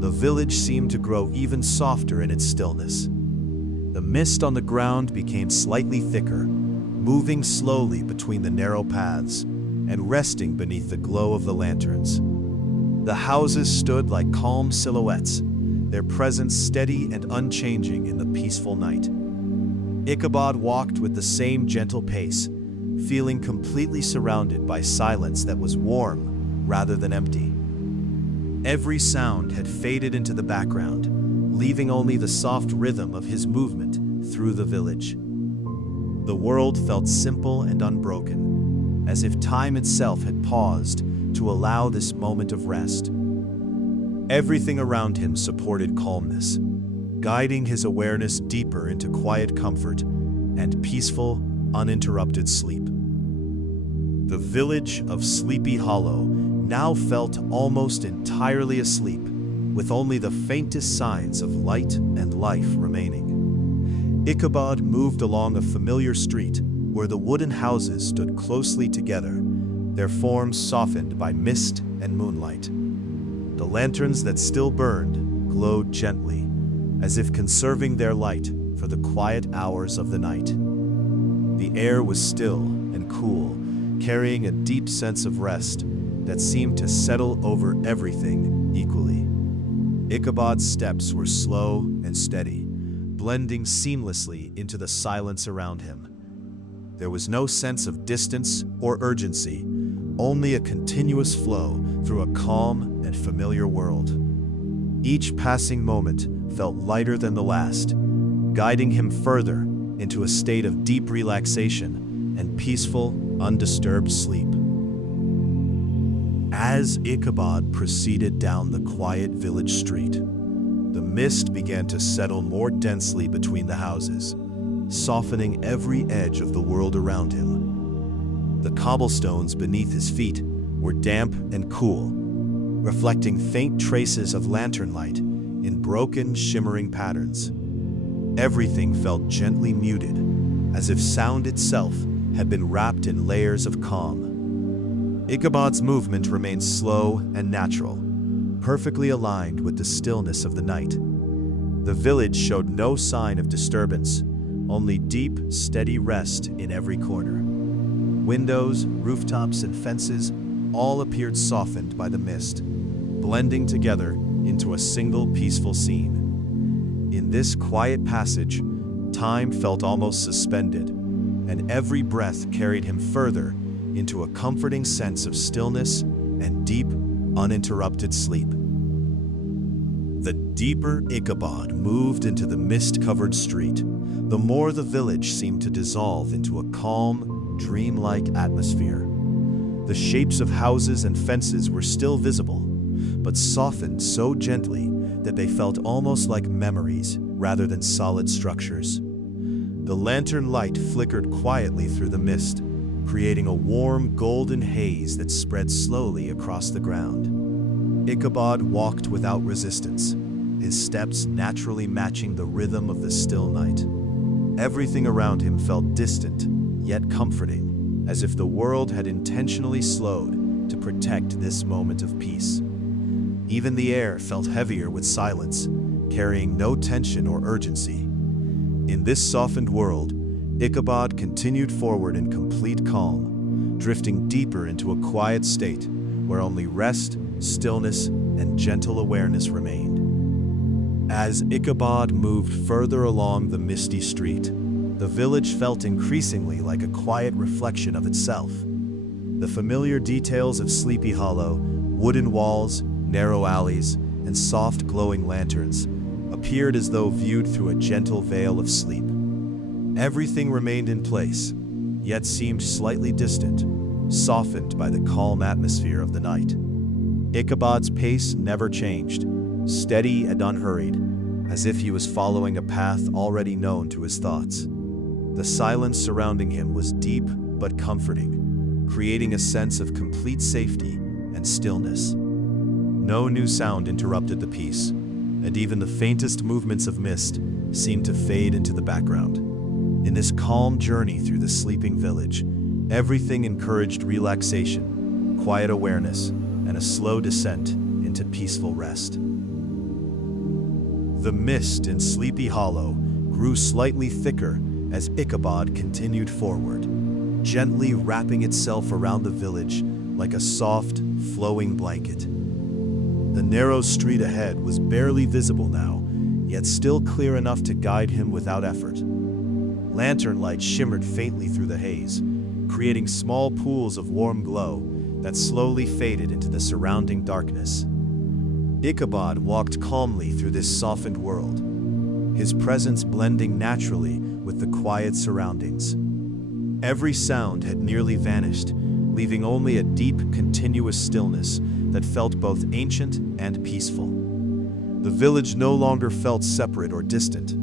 the village seemed to grow even softer in its stillness. The mist on the ground became slightly thicker, moving slowly between the narrow paths and resting beneath the glow of the lanterns. The houses stood like calm silhouettes, their presence steady and unchanging in the peaceful night. Ichabod walked with the same gentle pace, feeling completely surrounded by silence that was warm rather than empty. Every sound had faded into the background, leaving only the soft rhythm of his movement through the village. The world felt simple and unbroken, as if time itself had paused to allow this moment of rest. Everything around him supported calmness, guiding his awareness deeper into quiet comfort and peaceful, uninterrupted sleep. The village of Sleepy Hollow now felt almost entirely asleep, with only the faintest signs of light and life remaining. Ichabod moved along a familiar street where the wooden houses stood closely together, their forms softened by mist and moonlight. The lanterns that still burned glowed gently, as if conserving their light for the quiet hours of the night. The air was still and cool, carrying a deep sense of rest that seemed to settle over everything equally. Ichabod's steps were slow and steady, blending seamlessly into the silence around him. There was no sense of distance or urgency, only a continuous flow through a calm and familiar world. Each passing moment felt lighter than the last, guiding him further into a state of deep relaxation and peaceful, undisturbed sleep. As Ichabod proceeded down the quiet village street, the mist began to settle more densely between the houses, softening every edge of the world around him. The cobblestones beneath his feet were damp and cool, reflecting faint traces of lantern light in broken, shimmering patterns. Everything felt gently muted, as if sound itself had been wrapped in layers of calm. Ichabod's movement remained slow and natural, perfectly aligned with the stillness of the night. The village showed no sign of disturbance, only deep, steady rest in every corner. Windows, rooftops, and fences all appeared softened by the mist, blending together into a single peaceful scene. In this quiet passage, time felt almost suspended, and every breath carried him further into a comforting sense of stillness and deep, uninterrupted sleep. The deeper Ichabod moved into the mist-covered street, the more the village seemed to dissolve into a calm, dreamlike atmosphere. The shapes of houses and fences were still visible, but softened so gently that they felt almost like memories rather than solid structures. The lantern light flickered quietly through the mist, creating a warm, golden haze that spread slowly across the ground. Ichabod walked without resistance, his steps naturally matching the rhythm of the still night. Everything around him felt distant, yet comforting, as if the world had intentionally slowed to protect this moment of peace. Even the air felt heavier with silence, carrying no tension or urgency. In this softened world, Ichabod continued forward in complete calm, drifting deeper into a quiet state where only rest, stillness, and gentle awareness remained. As Ichabod moved further along the misty street, the village felt increasingly like a quiet reflection of itself. The familiar details of Sleepy Hollow, wooden walls, narrow alleys, and soft glowing lanterns appeared as though viewed through a gentle veil of sleep. Everything remained in place, yet seemed slightly distant, softened by the calm atmosphere of the night. Ichabod's pace never changed, steady and unhurried, as if he was following a path already known to his thoughts. The silence surrounding him was deep but comforting, creating a sense of complete safety and stillness. No new sound interrupted the peace, and even the faintest movements of mist seemed to fade into the background. In this calm journey through the sleeping village, everything encouraged relaxation, quiet awareness, and a slow descent into peaceful rest. The mist in Sleepy Hollow grew slightly thicker as Ichabod continued forward, gently wrapping itself around the village like a soft, flowing blanket. The narrow street ahead was barely visible now, yet still clear enough to guide him without effort. Lantern light shimmered faintly through the haze, creating small pools of warm glow that slowly faded into the surrounding darkness. Ichabod walked calmly through this softened world, his presence blending naturally with the quiet surroundings. Every sound had nearly vanished, leaving only a deep, continuous stillness that felt both ancient and peaceful. The village no longer felt separate or distant,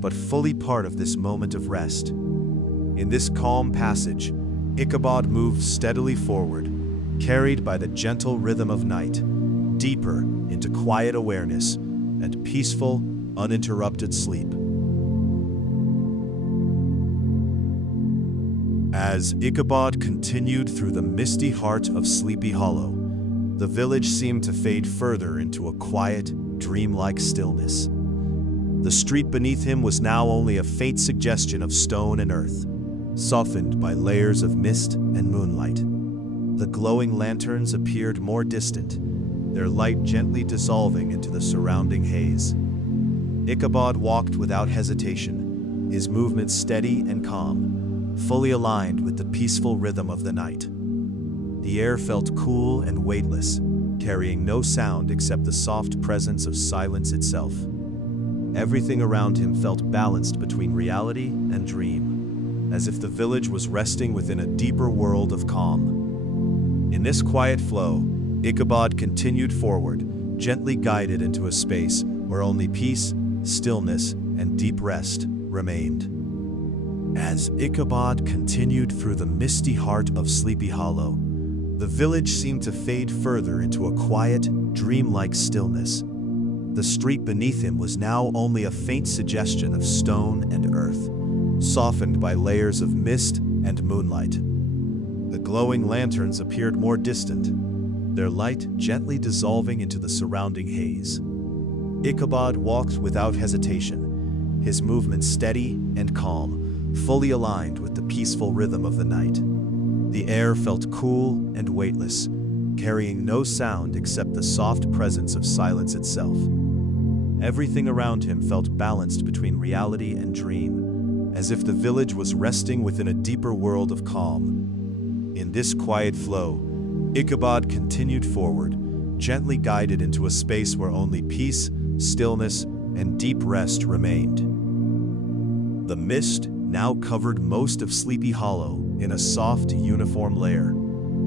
but fully part of this moment of rest. In this calm passage, Ichabod moved steadily forward, carried by the gentle rhythm of night, deeper into quiet awareness and peaceful, uninterrupted sleep. As Ichabod continued through the misty heart of Sleepy Hollow, the village seemed to fade further into a quiet, dreamlike stillness. The street beneath him was now only a faint suggestion of stone and earth, softened by layers of mist and moonlight. The glowing lanterns appeared more distant, their light gently dissolving into the surrounding haze. Ichabod walked without hesitation, his movements steady and calm, fully aligned with the peaceful rhythm of the night. The air felt cool and weightless, carrying no sound except the soft presence of silence itself. Everything around him felt balanced between reality and dream, as if the village was resting within a deeper world of calm. In this quiet flow, Ichabod continued forward, gently guided into a space where only peace, stillness, and deep rest remained. As Ichabod continued through the misty heart of Sleepy Hollow, the village seemed to fade further into a quiet, dreamlike stillness. The street beneath him was now only a faint suggestion of stone and earth, softened by layers of mist and moonlight. The glowing lanterns appeared more distant, their light gently dissolving into the surrounding haze. Ichabod walked without hesitation, his movements steady and calm, fully aligned with the peaceful rhythm of the night. The air felt cool and weightless, carrying no sound except the soft presence of silence itself. Everything around him felt balanced between reality and dream, as if the village was resting within a deeper world of calm. In this quiet flow, Ichabod continued forward, gently guided into a space where only peace, stillness, and deep rest remained. The mist now covered most of Sleepy Hollow in a soft, uniform layer,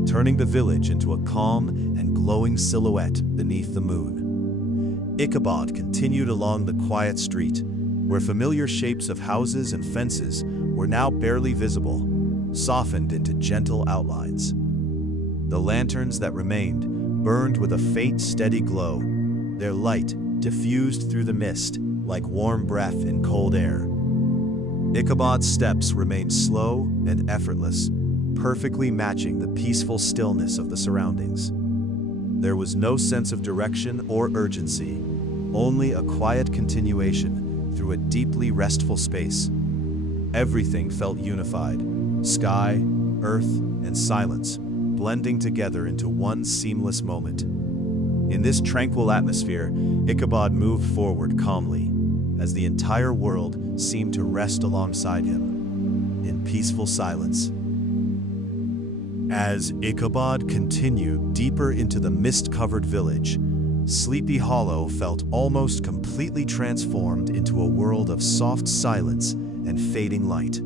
turning the village into a calm and glowing silhouette beneath the moon. Ichabod continued along the quiet street, where familiar shapes of houses and fences were now barely visible, softened into gentle outlines. The lanterns that remained burned with a faint, steady glow, their light diffused through the mist like warm breath in cold air. Ichabod's steps remained slow and effortless, perfectly matching the peaceful stillness of the surroundings. There was no sense of direction or urgency, only a quiet continuation through a deeply restful space. Everything felt unified, sky, earth, and silence, blending together into one seamless moment. In this tranquil atmosphere, Ichabod moved forward calmly, as the entire world seemed to rest alongside him, in peaceful silence. As Ichabod continued deeper into the mist-covered village, Sleepy Hollow felt almost completely transformed into a world of soft silence and fading light.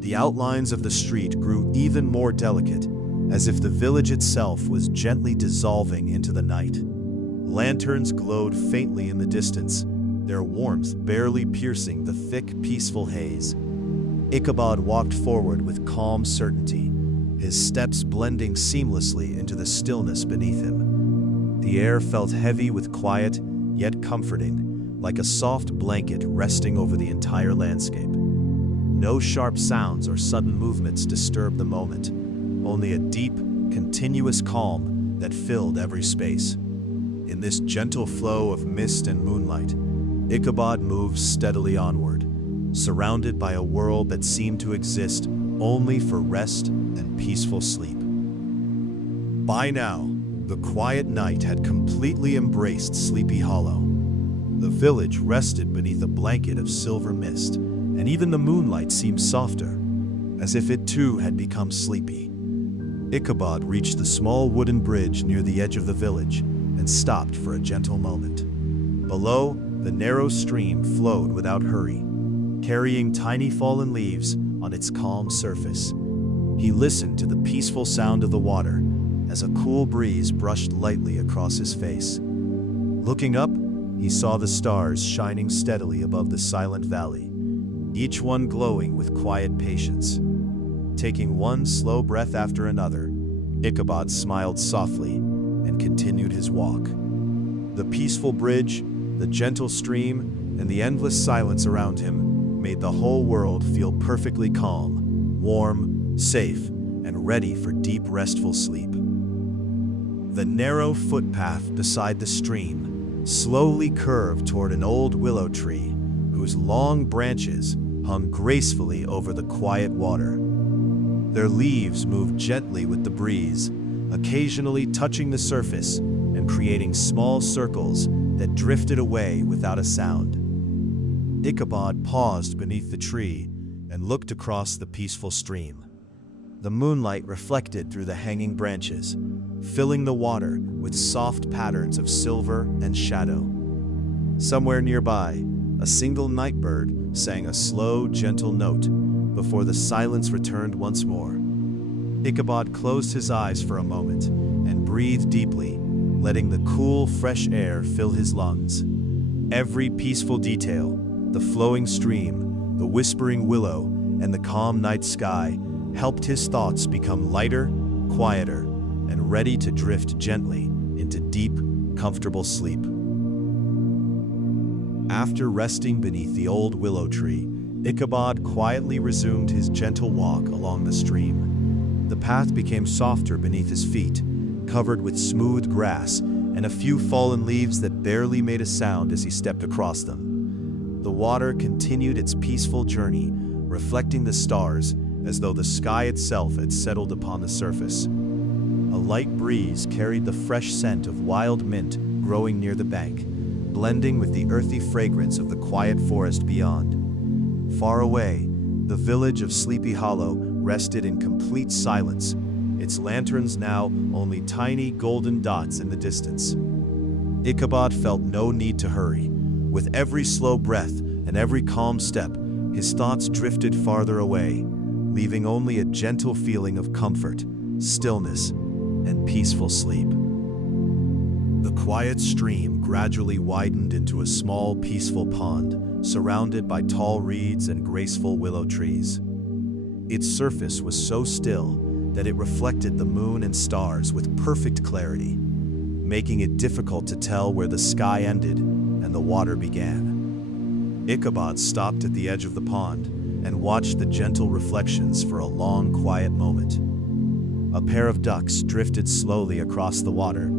The outlines of the street grew even more delicate, as if the village itself was gently dissolving into the night. Lanterns glowed faintly in the distance, their warmth barely piercing the thick, peaceful haze. Ichabod walked forward with calm certainty, his steps blending seamlessly into the stillness beneath him. The air felt heavy with quiet, yet comforting, like a soft blanket resting over the entire landscape. No sharp sounds or sudden movements disturbed the moment, only a deep, continuous calm that filled every space. In this gentle flow of mist and moonlight, Ichabod moved steadily onward, surrounded by a world that seemed to exist only for rest and peaceful sleep. By now, the quiet night had completely embraced Sleepy Hollow. The village rested beneath a blanket of silver mist, and even the moonlight seemed softer, as if it too had become sleepy. Ichabod reached the small wooden bridge near the edge of the village and stopped for a gentle moment. Below, the narrow stream flowed without hurry, carrying tiny fallen leaves on its calm surface. He listened to the peaceful sound of the water as a cool breeze brushed lightly across his face. Looking up, he saw the stars shining steadily above the silent valley, each one glowing with quiet patience. Taking one slow breath after another, Ichabod smiled softly and continued his walk. The peaceful bridge, the gentle stream, and the endless silence around him made the whole world feel perfectly calm, warm, safe, and ready for deep, restful sleep. The narrow footpath beside the stream slowly curved toward an old willow tree whose long branches hung gracefully over the quiet water. Their leaves moved gently with the breeze, occasionally touching the surface and creating small circles that drifted away without a sound. Ichabod paused beneath the tree and looked across the peaceful stream. The moonlight reflected through the hanging branches, filling the water with soft patterns of silver and shadow. Somewhere nearby, a single night bird sang a slow, gentle note before the silence returned once more. Ichabod closed his eyes for a moment and breathed deeply, letting the cool, fresh air fill his lungs. Every peaceful detail, the flowing stream, the whispering willow, and the calm night sky helped his thoughts become lighter, quieter, and ready to drift gently into deep, comfortable sleep. After resting beneath the old willow tree, Ichabod quietly resumed his gentle walk along the stream. The path became softer beneath his feet, covered with smooth grass and a few fallen leaves that barely made a sound as he stepped across them. The water continued its peaceful journey, reflecting the stars as though the sky itself had settled upon the surface. A light breeze carried the fresh scent of wild mint growing near the bank, blending with the earthy fragrance of the quiet forest beyond. Far away, the village of Sleepy Hollow rested in complete silence, its lanterns now only tiny golden dots in the distance. Ichabod felt no need to hurry. With every slow breath and every calm step, his thoughts drifted farther away, leaving only a gentle feeling of comfort, stillness, and peaceful sleep. The quiet stream gradually widened into a small, peaceful pond, surrounded by tall reeds and graceful willow trees. Its surface was so still that it reflected the moon and stars with perfect clarity, making it difficult to tell where the sky ended and the water began. Ichabod stopped at the edge of the pond and watched the gentle reflections for a long, quiet moment. A pair of ducks drifted slowly across the water,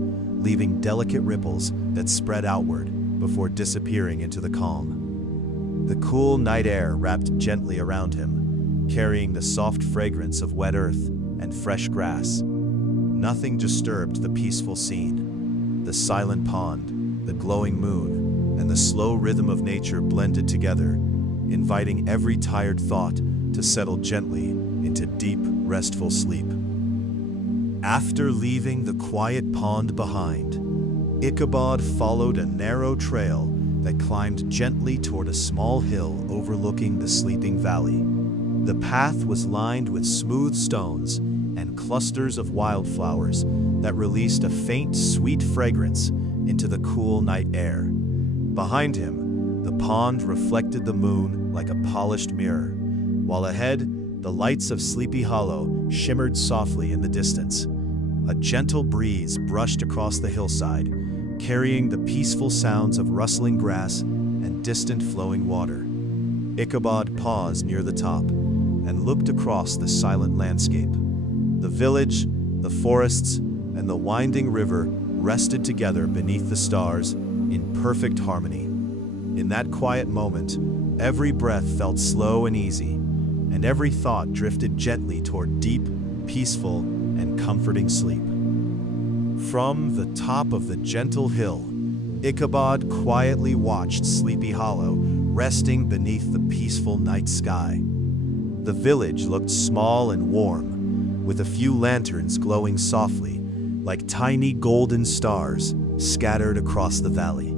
leaving delicate ripples that spread outward before disappearing into the calm. The cool night air wrapped gently around him, carrying the soft fragrance of wet earth and fresh grass. Nothing disturbed the peaceful scene. The silent pond, the glowing moon, and the slow rhythm of nature blended together, inviting every tired thought to settle gently into deep, restful sleep. After leaving the quiet pond behind, Ichabod followed a narrow trail that climbed gently toward a small hill overlooking the sleeping valley. The path was lined with smooth stones and clusters of wildflowers that released a faint, sweet fragrance into the cool night air. Behind him, the pond reflected the moon like a polished mirror, while ahead, the lights of Sleepy Hollow shimmered softly in the distance. A gentle breeze brushed across the hillside, carrying the peaceful sounds of rustling grass and distant flowing water. Ichabod paused near the top and looked across the silent landscape. The village, the forests, and the winding river rested together beneath the stars in perfect harmony. In that quiet moment, every breath felt slow and easy, and every thought drifted gently toward deep, peaceful, and comforting sleep. From the top of the gentle hill, Ichabod quietly watched Sleepy Hollow resting beneath the peaceful night sky. The village looked small and warm, with a few lanterns glowing softly, like tiny golden stars scattered across the valley.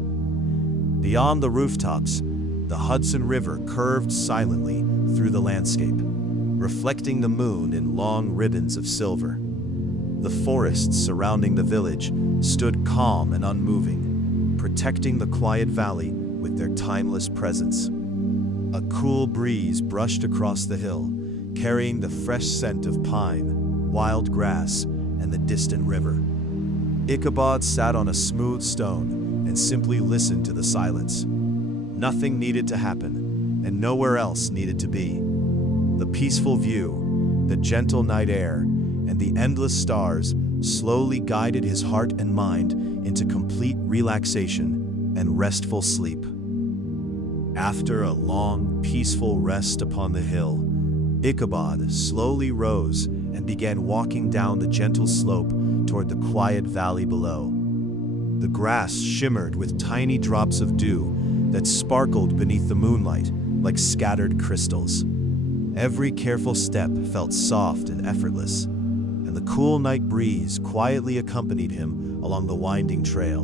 Beyond the rooftops, the Hudson River curved silently through the landscape, reflecting the moon in long ribbons of silver. The forests surrounding the village stood calm and unmoving, protecting the quiet valley with their timeless presence. A cool breeze brushed across the hill, carrying the fresh scent of pine, wild grass, and the distant river. Ichabod sat on a smooth stone and simply listened to the silence. Nothing needed to happen, and nowhere else needed to be. The peaceful view, the gentle night air, and the endless stars slowly guided his heart and mind into complete relaxation and restful sleep. After a long, peaceful rest upon the hill, Ichabod slowly rose and began walking down the gentle slope toward the quiet valley below. The grass shimmered with tiny drops of dew that sparkled beneath the moonlight like scattered crystals. Every careful step felt soft and effortless, and the cool night breeze quietly accompanied him along the winding trail.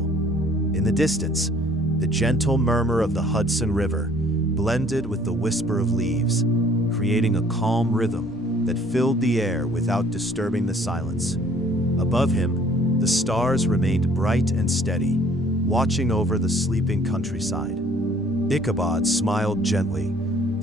In the distance, the gentle murmur of the Hudson River blended with the whisper of leaves, creating a calm rhythm that filled the air without disturbing the silence. Above him, the stars remained bright and steady, watching over the sleeping countryside. Ichabod smiled gently,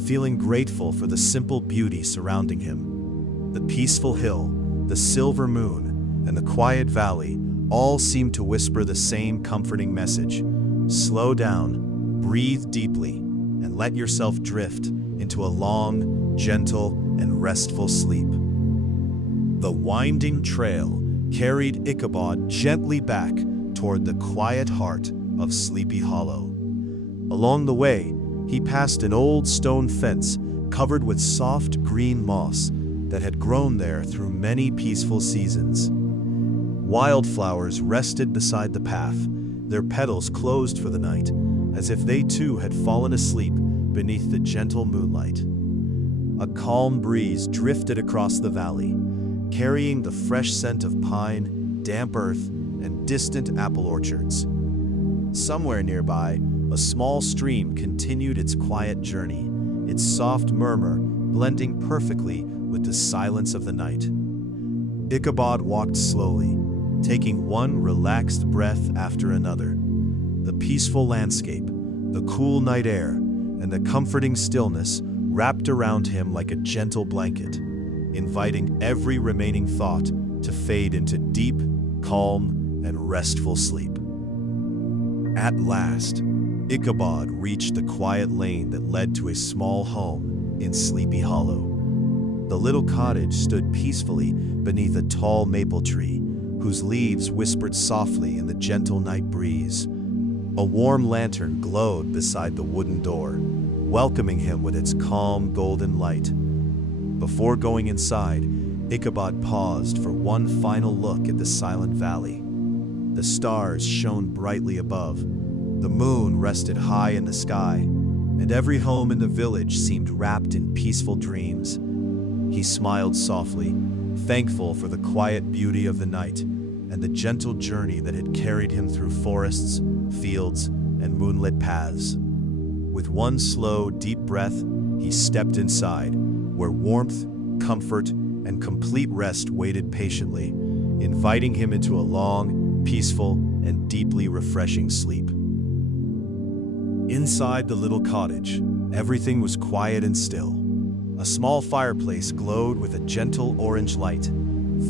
feeling grateful for the simple beauty surrounding him. The peaceful hill, the silver moon, and the quiet valley all seemed to whisper the same comforting message. Slow down, breathe deeply, and let yourself drift into a long, gentle, and restful sleep. The winding trail carried Ichabod gently back toward the quiet heart of Sleepy Hollow. Along the way, he passed an old stone fence covered with soft green moss that had grown there through many peaceful seasons. Wildflowers rested beside the path, their petals closed for the night, as if they too had fallen asleep beneath the gentle moonlight. A calm breeze drifted across the valley, carrying the fresh scent of pine, damp earth, and distant apple orchards. Somewhere nearby, a small stream continued its quiet journey, its soft murmur blending perfectly with the silence of the night. Ichabod walked slowly, taking one relaxed breath after another. The peaceful landscape, the cool night air, and the comforting stillness wrapped around him like a gentle blanket, inviting every remaining thought to fade into deep, calm, and restful sleep. At last, Ichabod reached the quiet lane that led to a small home in Sleepy Hollow. The little cottage stood peacefully beneath a tall maple tree, whose leaves whispered softly in the gentle night breeze. A warm lantern glowed beside the wooden door, welcoming him with its calm golden light. Before going inside, Ichabod paused for one final look at the silent valley. The stars shone brightly above, the moon rested high in the sky, and every home in the village seemed wrapped in peaceful dreams. He smiled softly, thankful for the quiet beauty of the night and the gentle journey that had carried him through forests, fields, and moonlit paths. With one slow, deep breath, he stepped inside, where warmth, comfort, and complete rest waited patiently, inviting him into a long, peaceful, and deeply refreshing sleep. Inside the little cottage, everything was quiet and still. A small fireplace glowed with a gentle orange light,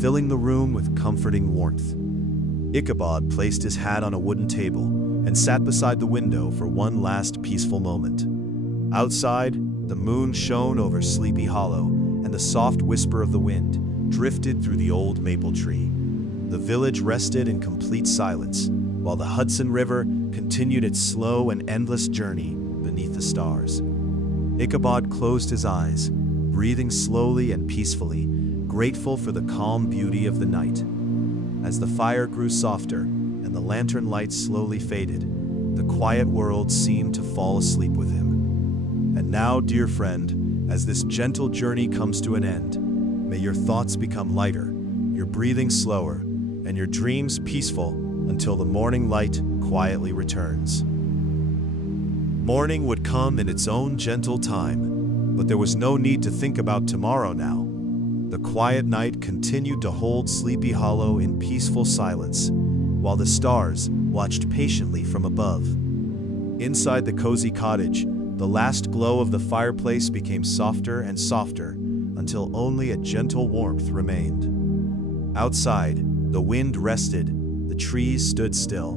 filling the room with comforting warmth. Ichabod placed his hat on a wooden table and sat beside the window for one last peaceful moment. Outside, the moon shone over Sleepy Hollow, and the soft whisper of the wind drifted through the old maple tree. The village rested in complete silence, while the Hudson River continued its slow and endless journey beneath the stars. Ichabod closed his eyes, breathing slowly and peacefully, grateful for the calm beauty of the night. As the fire grew softer and the lantern light slowly faded, the quiet world seemed to fall asleep with him. And now, dear friend, as this gentle journey comes to an end, may your thoughts become lighter, your breathing slower, and your dreams peaceful until the morning light quietly returns. Morning would come in its own gentle time, but there was no need to think about tomorrow now. The quiet night continued to hold Sleepy Hollow in peaceful silence, while the stars watched patiently from above. Inside the cozy cottage, the last glow of the fireplace became softer and softer until only a gentle warmth remained. Outside, the wind rested, the trees stood still,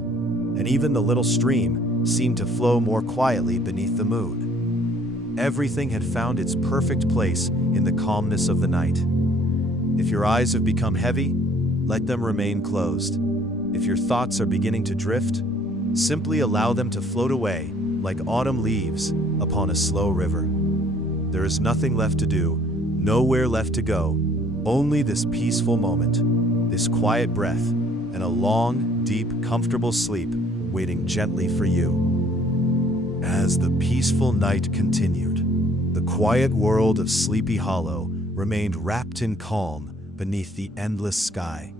and even the little stream seemed to flow more quietly beneath the moon. Everything had found its perfect place in the calmness of the night. If your eyes have become heavy, let them remain closed. If your thoughts are beginning to drift, simply allow them to float away like autumn leaves upon a slow river. There is nothing left to do, nowhere left to go, only this peaceful moment, this quiet breath, and a long, deep, comfortable sleep waiting gently for you. As the peaceful night continued, the quiet world of Sleepy Hollow remained wrapped in calm beneath the endless sky.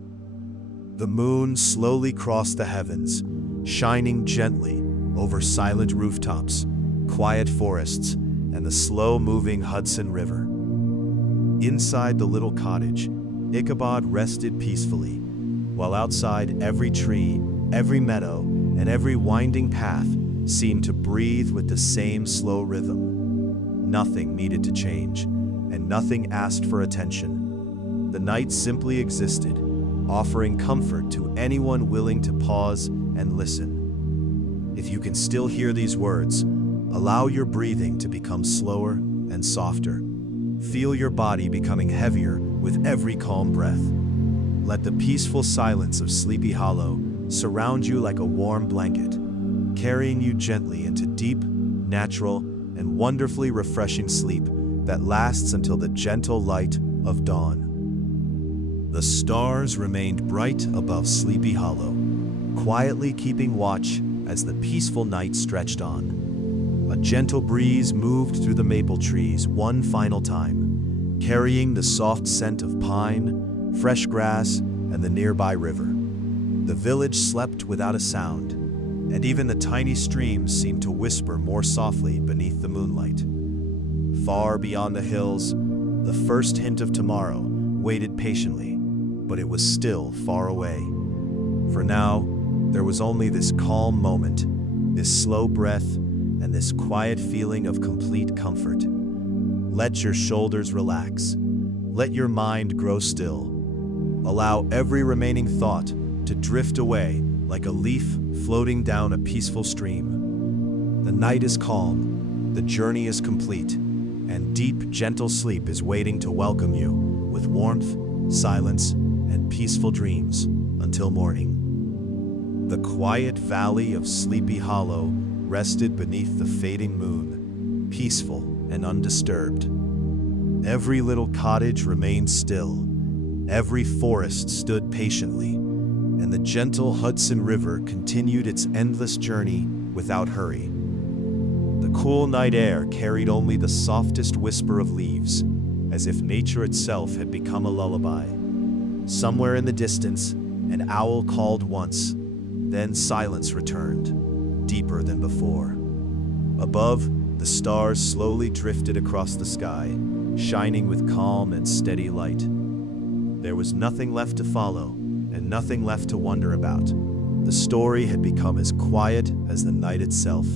The moon slowly crossed the heavens, shining gently over silent rooftops, quiet forests, and the slow-moving Hudson River. Inside the little cottage, Ichabod rested peacefully, while outside every tree, every meadow, and every winding path seemed to breathe with the same slow rhythm. Nothing needed to change, and nothing asked for attention. The night simply existed, offering comfort to anyone willing to pause and listen. If you can still hear these words, allow your breathing to become slower and softer. Feel your body becoming heavier with every calm breath. Let the peaceful silence of Sleepy Hollow surround you like a warm blanket, carrying you gently into deep, natural, and wonderfully refreshing sleep that lasts until the gentle light of dawn. The stars remained bright above Sleepy Hollow, quietly keeping watch as the peaceful night stretched on. A gentle breeze moved through the maple trees one final time, carrying the soft scent of pine, fresh grass, and the nearby river. The village slept without a sound, and even the tiny streams seemed to whisper more softly beneath the moonlight. Far beyond the hills, the first hint of tomorrow waited patiently, but it was still far away. For now, there was only this calm moment, this slow breath, and this quiet feeling of complete comfort. Let your shoulders relax. Let your mind grow still. Allow every remaining thought to drift away like a leaf floating down a peaceful stream. The night is calm, the journey is complete, and deep, gentle sleep is waiting to welcome you with warmth, silence, and peaceful dreams until morning. The quiet valley of Sleepy Hollow rested beneath the fading moon, peaceful and undisturbed. Every little cottage remained still, every forest stood patiently, and the gentle Hudson River continued its endless journey without hurry. The cool night air carried only the softest whisper of leaves, as if nature itself had become a lullaby. Somewhere in the distance, an owl called once, then silence returned, deeper than before. Above, the stars slowly drifted across the sky, shining with calm and steady light. There was nothing left to follow, and nothing left to wonder about. The story had become as quiet as the night itself.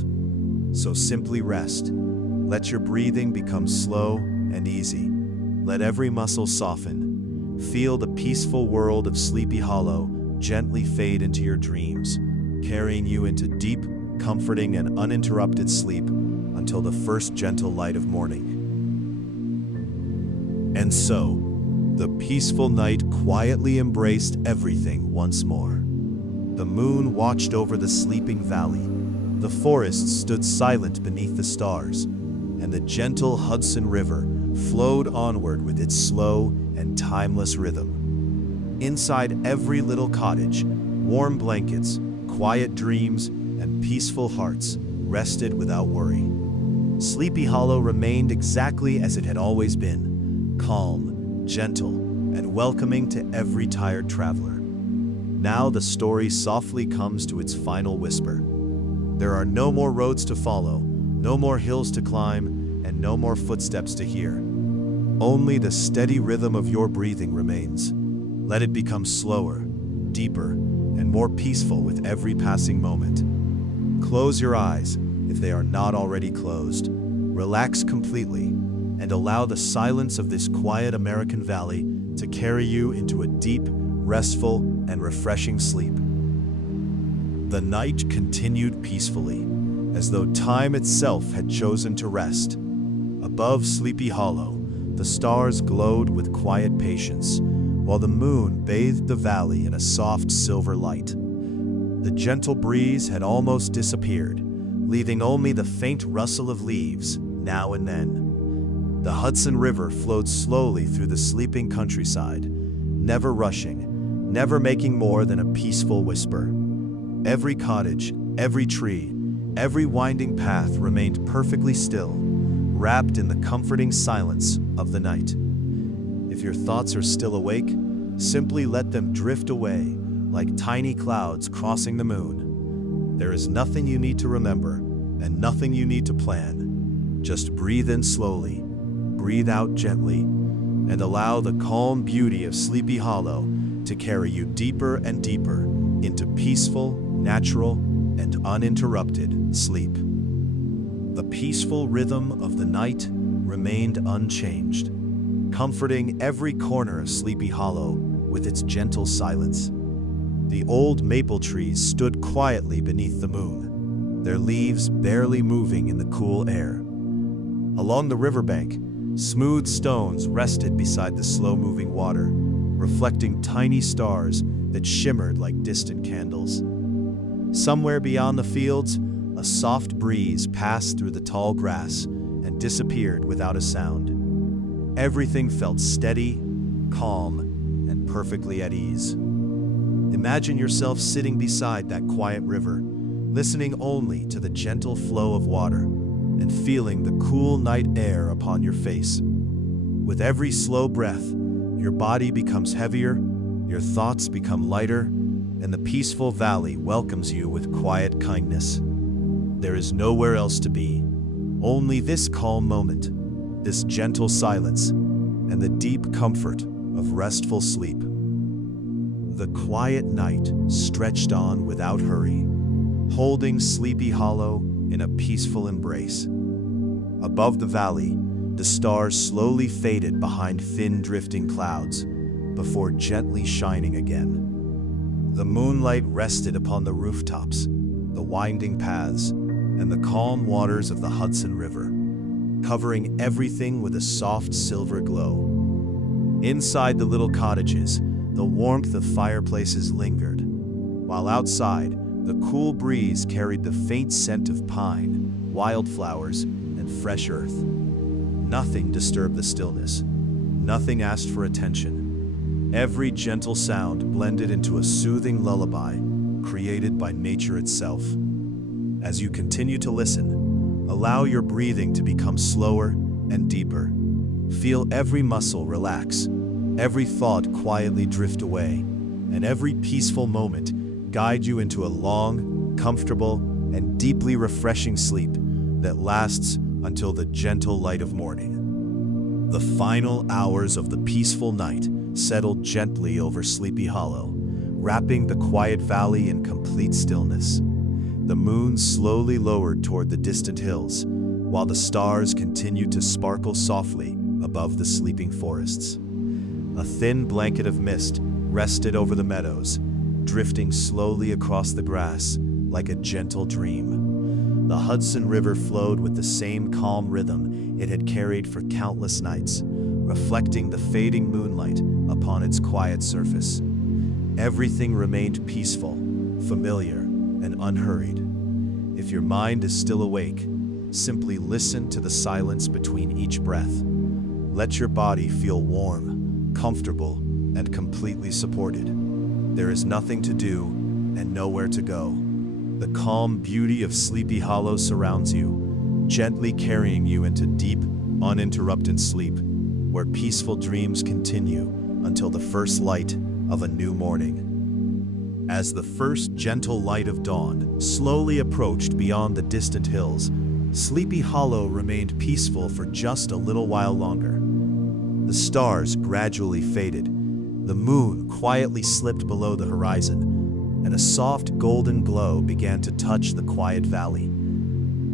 So simply rest. Let your breathing become slow and easy. Let every muscle soften. Feel the peaceful world of Sleepy Hollow gently fade into your dreams, carrying you into deep, comforting, and uninterrupted sleep until the first gentle light of morning. And so, the peaceful night quietly embraced everything once more. The moon watched over the sleeping valley. The forest stood silent beneath the stars, and the gentle Hudson River flowed onward with its slow and timeless rhythm. Inside every little cottage, warm blankets, quiet dreams, and peaceful hearts rested without worry. Sleepy Hollow remained exactly as it had always been, calm, gentle, and welcoming to every tired traveler. Now the story softly comes to its final whisper. There are no more roads to follow, no more hills to climb, and no more footsteps to hear. Only the steady rhythm of your breathing remains. Let it become slower, deeper, and more peaceful with every passing moment. Close your eyes if they are not already closed. Relax completely and allow the silence of this quiet American valley to carry you into a deep, restful, and refreshing sleep. The night continued peacefully, as though time itself had chosen to rest. Above Sleepy Hollow, the stars glowed with quiet patience, while the moon bathed the valley in a soft silver light. The gentle breeze had almost disappeared, leaving only the faint rustle of leaves now and then. The Hudson River flowed slowly through the sleeping countryside, never rushing, never making more than a peaceful whisper. Every cottage, every tree, every winding path remained perfectly still, wrapped in the comforting silence of the night. If your thoughts are still awake, simply let them drift away like tiny clouds crossing the moon. There is nothing you need to remember and nothing you need to plan. Just breathe in slowly, breathe out gently, and allow the calm beauty of Sleepy Hollow to carry you deeper and deeper into peaceful, natural, and uninterrupted sleep. The peaceful rhythm of the night remained unchanged, comforting every corner of Sleepy Hollow with its gentle silence. The old maple trees stood quietly beneath the moon, their leaves barely moving in the cool air. Along the riverbank, smooth stones rested beside the slow-moving water, reflecting tiny stars that shimmered like distant candles. Somewhere beyond the fields, a soft breeze passed through the tall grass and disappeared without a sound. Everything felt steady, calm, and perfectly at ease. Imagine yourself sitting beside that quiet river, listening only to the gentle flow of water and feeling the cool night air upon your face. With every slow breath, your body becomes heavier, your thoughts become lighter, and the peaceful valley welcomes you with quiet kindness. There is nowhere else to be, only this calm moment, this gentle silence, and the deep comfort of restful sleep. The quiet night stretched on without hurry, holding Sleepy Hollow in a peaceful embrace. Above the valley, the stars slowly faded behind thin drifting clouds before gently shining again. The moonlight rested upon the rooftops, the winding paths, and the calm waters of the Hudson River, covering everything with a soft silver glow. Inside the little cottages, the warmth of fireplaces lingered, while outside, the cool breeze carried the faint scent of pine, wildflowers, and fresh earth. Nothing disturbed the stillness. Nothing asked for attention. Every gentle sound blended into a soothing lullaby created by nature itself. As you continue to listen, allow your breathing to become slower and deeper. Feel every muscle relax, every thought quietly drift away, and every peaceful moment guide you into a long, comfortable, and deeply refreshing sleep that lasts until the gentle light of morning. The final hours of the peaceful night settled gently over Sleepy Hollow, wrapping the quiet valley in complete stillness. The moon slowly lowered toward the distant hills, while the stars continued to sparkle softly above the sleeping forests. A thin blanket of mist rested over the meadows, drifting slowly across the grass like a gentle dream. The Hudson River flowed with the same calm rhythm it had carried for countless nights, reflecting the fading moonlight upon its quiet surface. Everything remained peaceful, familiar, and unhurried. If your mind is still awake, simply listen to the silence between each breath. Let your body feel warm, comfortable, and completely supported. There is nothing to do and nowhere to go. The calm beauty of Sleepy Hollow surrounds you, gently carrying you into deep, uninterrupted sleep, where peaceful dreams continue until the first light of a new morning. As the first gentle light of dawn slowly approached beyond the distant hills, Sleepy Hollow remained peaceful for just a little while longer. The stars gradually faded, the moon quietly slipped below the horizon, and a soft golden glow began to touch the quiet valley.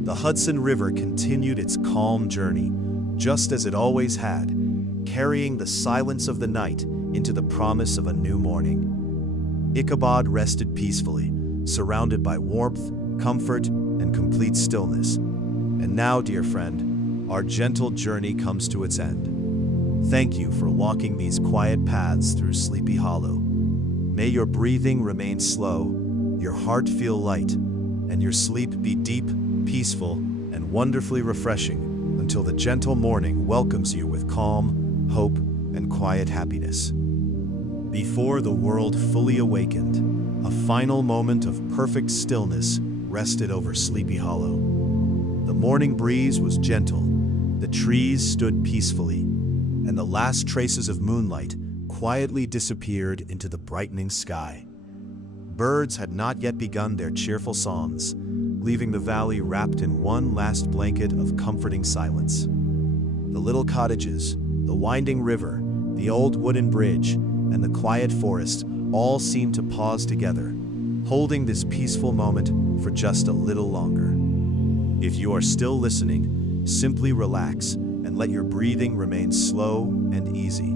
The Hudson River continued its calm journey, just as it always had, carrying the silence of the night into the promise of a new morning. Ichabod rested peacefully, surrounded by warmth, comfort, and complete stillness. And now, dear friend, our gentle journey comes to its end. Thank you for walking these quiet paths through Sleepy Hollow. May your breathing remain slow, your heart feel light, and your sleep be deep, peaceful, and wonderfully refreshing until the gentle morning welcomes you with calm, hope, and quiet happiness. Before the world fully awakened, a final moment of perfect stillness rested over Sleepy Hollow. The morning breeze was gentle, the trees stood peacefully, and the last traces of moonlight quietly disappeared into the brightening sky. Birds had not yet begun their cheerful songs, leaving the valley wrapped in one last blanket of comforting silence. The little cottages, the winding river, the old wooden bridge, and the quiet forest all seemed to pause together, holding this peaceful moment for just a little longer. If you are still listening, simply relax and let your breathing remain slow and easy.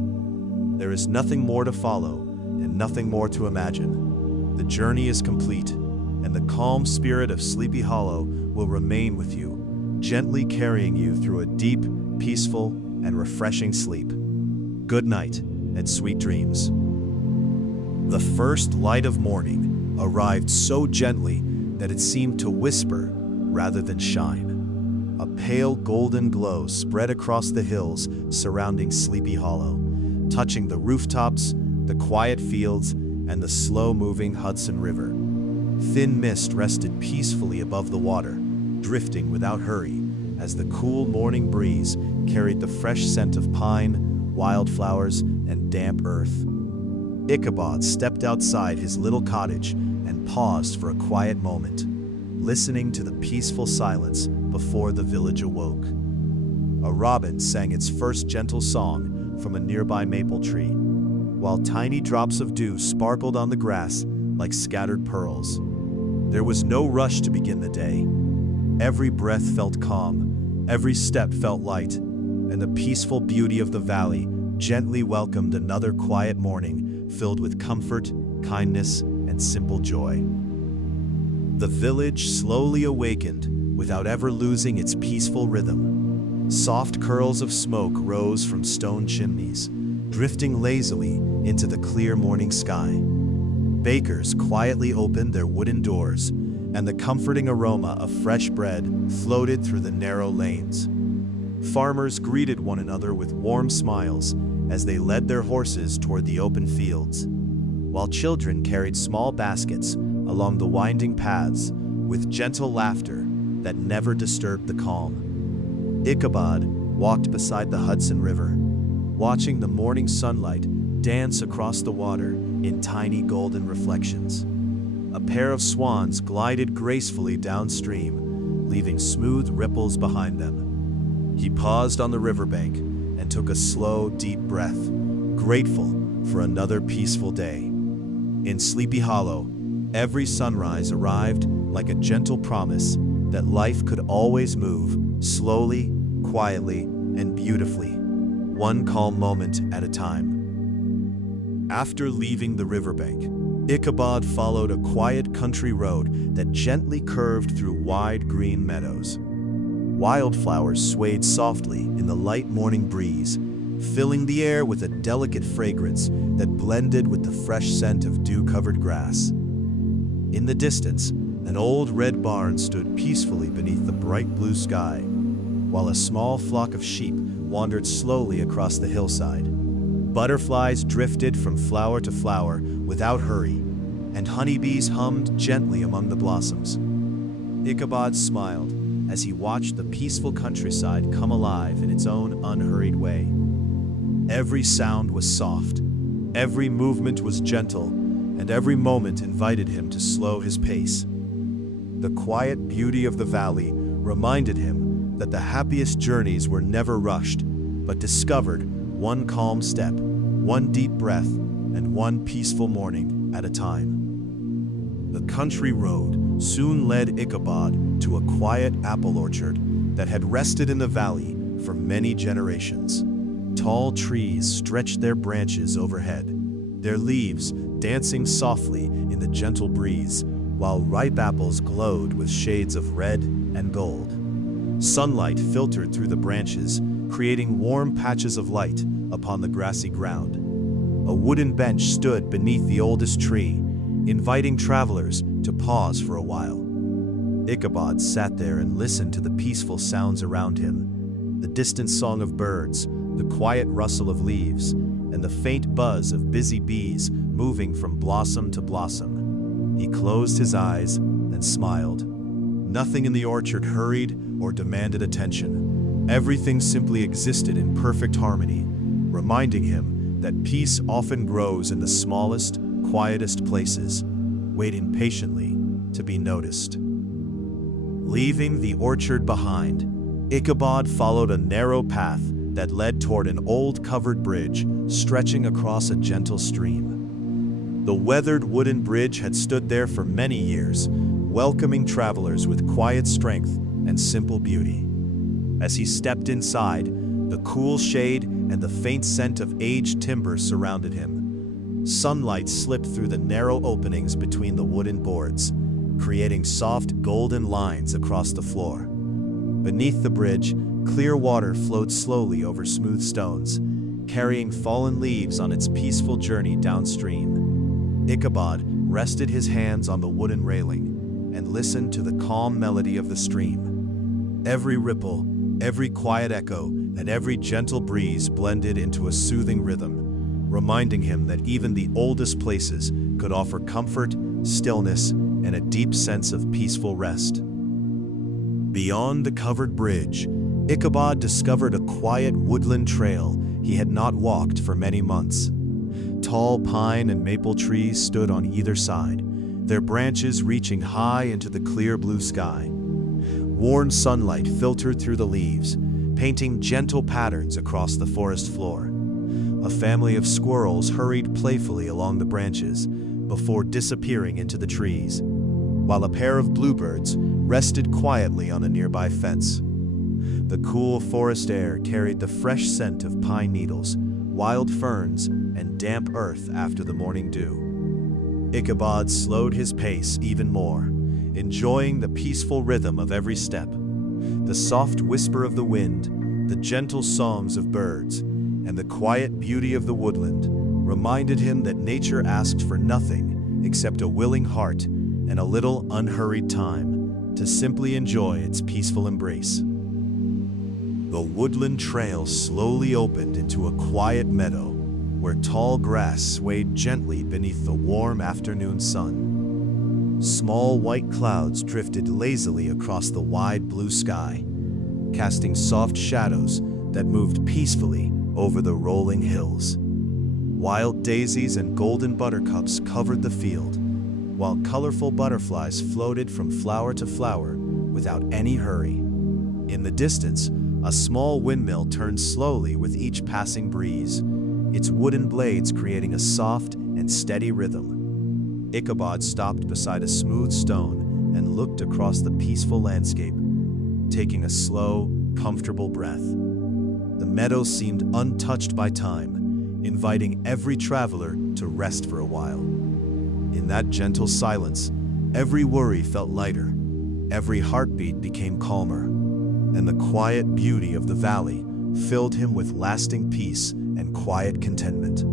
There is nothing more to follow and nothing more to imagine. The journey is complete, and the calm spirit of Sleepy Hollow will remain with you, gently carrying you through a deep, peaceful, and refreshing sleep. Good night and sweet dreams. The first light of morning arrived so gently that it seemed to whisper rather than shine. A pale golden glow spread across the hills surrounding Sleepy Hollow, touching the rooftops, the quiet fields, and the slow-moving Hudson River. Thin mist rested peacefully above the water, drifting without hurry as the cool morning breeze carried the fresh scent of pine, wildflowers, and damp earth. Ichabod stepped outside his little cottage and paused for a quiet moment, listening to the peaceful silence before the village awoke. A robin sang its first gentle song from a nearby maple tree, while tiny drops of dew sparkled on the grass like scattered pearls. There was no rush to begin the day. Every breath felt calm, every step felt light, and the peaceful beauty of the valley gently welcomed another quiet morning filled with comfort, kindness, and simple joy. The village slowly awakened without ever losing its peaceful rhythm. Soft curls of smoke rose from stone chimneys, drifting lazily into the clear morning sky. Bakers quietly opened their wooden doors, and the comforting aroma of fresh bread floated through the narrow lanes. Farmers greeted one another with warm smiles as they led their horses toward the open fields, while children carried small baskets along the winding paths with gentle laughter that never disturbed the calm. Ichabod walked beside the Hudson River, watching the morning sunlight dance across the water in tiny golden reflections. A pair of swans glided gracefully downstream, leaving smooth ripples behind them. He paused on the riverbank and took a slow, deep breath, grateful for another peaceful day. In Sleepy Hollow, every sunrise arrived like a gentle promise that life could always move slowly, quietly, and beautifully, one calm moment at a time. After leaving the riverbank, Ichabod followed a quiet country road that gently curved through wide green meadows. Wildflowers swayed softly in the light morning breeze, filling the air with a delicate fragrance that blended with the fresh scent of dew-covered grass. In the distance, an old red barn stood peacefully beneath the bright blue sky, while a small flock of sheep wandered slowly across the hillside. Butterflies drifted from flower to flower without hurry, and honeybees hummed gently among the blossoms. Ichabod smiled as he watched the peaceful countryside come alive in its own unhurried way. Every sound was soft, every movement was gentle, and every moment invited him to slow his pace. The quiet beauty of the valley reminded him that the happiest journeys were never rushed, but discovered one calm step, one deep breath, and one peaceful morning at a time. The country road soon led Ichabod to a quiet apple orchard that had rested in the valley for many generations. Tall trees stretched their branches overhead, their leaves dancing softly in the gentle breeze, while ripe apples glowed with shades of red and gold. Sunlight filtered through the branches, creating warm patches of light upon the grassy ground. A wooden bench stood beneath the oldest tree, inviting travelers to pause for a while. Ichabod sat there and listened to the peaceful sounds around him, the distant song of birds, the quiet rustle of leaves, and the faint buzz of busy bees moving from blossom to blossom. He closed his eyes and smiled. Nothing in the orchard hurried or demanded attention. Everything simply existed in perfect harmony, reminding him that peace often grows in the smallest, quietest places, waiting patiently to be noticed. Leaving the orchard behind, Ichabod followed a narrow path that led toward an old covered bridge stretching across a gentle stream. The weathered wooden bridge had stood there for many years, welcoming travelers with quiet strength and simple beauty. As he stepped inside, the cool shade and the faint scent of aged timber surrounded him. Sunlight slipped through the narrow openings between the wooden boards, creating soft golden lines across the floor. Beneath the bridge, clear water flowed slowly over smooth stones, carrying fallen leaves on its peaceful journey downstream. Ichabod rested his hands on the wooden railing and listened to the calm melody of the stream. Every ripple, every quiet echo, and every gentle breeze blended into a soothing rhythm, reminding him that even the oldest places could offer comfort, stillness, and a deep sense of peaceful rest. Beyond the covered bridge, Ichabod discovered a quiet woodland trail he had not walked for many months. Tall pine and maple trees stood on either side, their branches reaching high into the clear blue sky. Warm sunlight filtered through the leaves, painting gentle patterns across the forest floor. A family of squirrels hurried playfully along the branches before disappearing into the trees, while a pair of bluebirds rested quietly on a nearby fence. The cool forest air carried the fresh scent of pine needles, wild ferns, and damp earth after the morning dew. Ichabod slowed his pace even more, enjoying the peaceful rhythm of every step. The soft whisper of the wind, the gentle songs of birds, and the quiet beauty of the woodland reminded him that nature asked for nothing except a willing heart and a little unhurried time to simply enjoy its peaceful embrace. The woodland trail slowly opened into a quiet meadow where tall grass swayed gently beneath the warm afternoon sun. Small white clouds drifted lazily across the wide blue sky, casting soft shadows that moved peacefully over the rolling hills. Wild daisies and golden buttercups covered the field, while colorful butterflies floated from flower to flower without any hurry. In the distance, a small windmill turned slowly with each passing breeze, its wooden blades creating a soft and steady rhythm. Ichabod stopped beside a smooth stone and looked across the peaceful landscape, taking a slow, comfortable breath. The meadow seemed untouched by time, inviting every traveler to rest for a while. In that gentle silence, every worry felt lighter, every heartbeat became calmer, and the quiet beauty of the valley filled him with lasting peace and quiet contentment.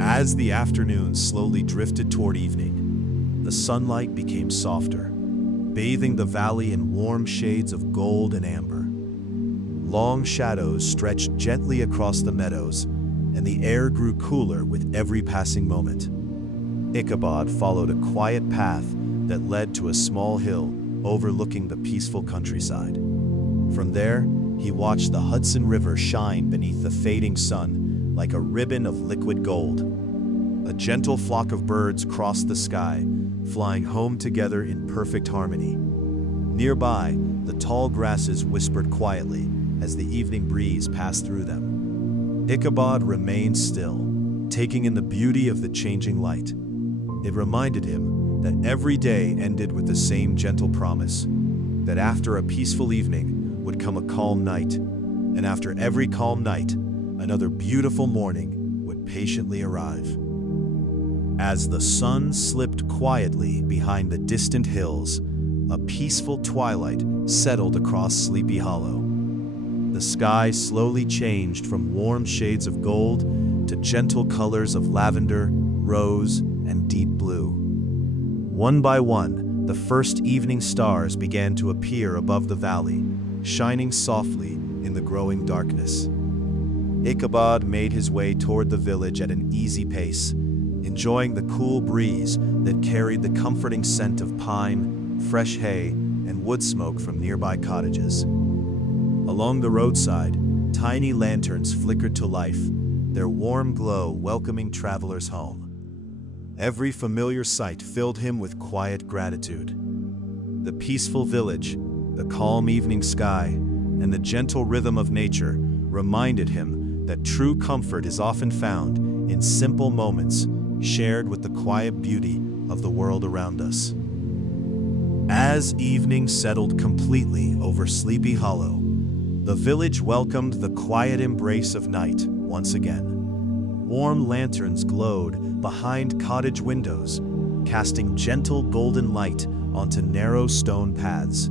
As the afternoon slowly drifted toward evening, the sunlight became softer, bathing the valley in warm shades of gold and amber. Long shadows stretched gently across the meadows, and the air grew cooler with every passing moment. Ichabod followed a quiet path that led to a small hill overlooking the peaceful countryside. From there, he watched the Hudson River shine beneath the fading sun like a ribbon of liquid gold. A gentle flock of birds crossed the sky, flying home together in perfect harmony. Nearby, the tall grasses whispered quietly as the evening breeze passed through them. Ichabod remained still, taking in the beauty of the changing light. It reminded him that every day ended with the same gentle promise, that after a peaceful evening would come a calm night, and after every calm night, another beautiful morning would patiently arrive. As the sun slipped quietly behind the distant hills, a peaceful twilight settled across Sleepy Hollow. The sky slowly changed from warm shades of gold to gentle colors of lavender, rose, and deep blue. One by one, the first evening stars began to appear above the valley, shining softly in the growing darkness. Ichabod made his way toward the village at an easy pace, enjoying the cool breeze that carried the comforting scent of pine, fresh hay, and wood smoke from nearby cottages. Along the roadside, tiny lanterns flickered to life, their warm glow welcoming travelers home. Every familiar sight filled him with quiet gratitude. The peaceful village, the calm evening sky, and the gentle rhythm of nature reminded him that true comfort is often found in simple moments shared with the quiet beauty of the world around us. As evening settled completely over Sleepy Hollow, the village welcomed the quiet embrace of night once again. Warm lanterns glowed behind cottage windows, casting gentle golden light onto narrow stone paths.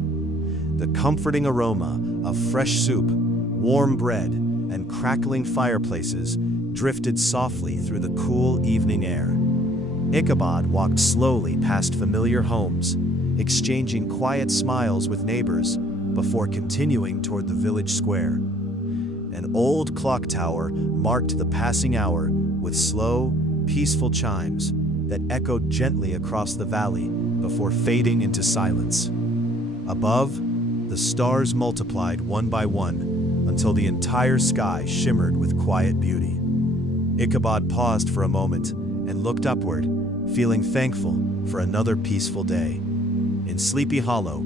The comforting aroma of fresh soup, warm bread, and crackling fireplaces drifted softly through the cool evening air. Ichabod walked slowly past familiar homes, exchanging quiet smiles with neighbors before continuing toward the village square. An old clock tower marked the passing hour with slow, peaceful chimes that echoed gently across the valley before fading into silence. Above, the stars multiplied one by one until the entire sky shimmered with quiet beauty. Ichabod paused for a moment and looked upward, feeling thankful for another peaceful day. In Sleepy Hollow,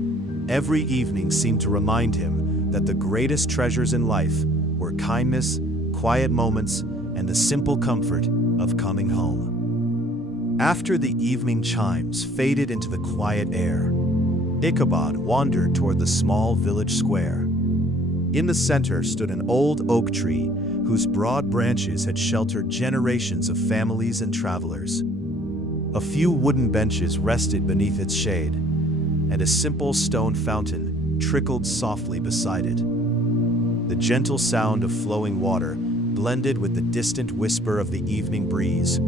every evening seemed to remind him that the greatest treasures in life were kindness, quiet moments, and the simple comfort of coming home. After the evening chimes faded into the quiet air, Ichabod wandered toward the small village square. In the center stood an old oak tree whose broad branches had sheltered generations of families and travelers. A few wooden benches rested beneath its shade, and a simple stone fountain trickled softly beside it. The gentle sound of flowing water blended with the distant whisper of the evening breeze,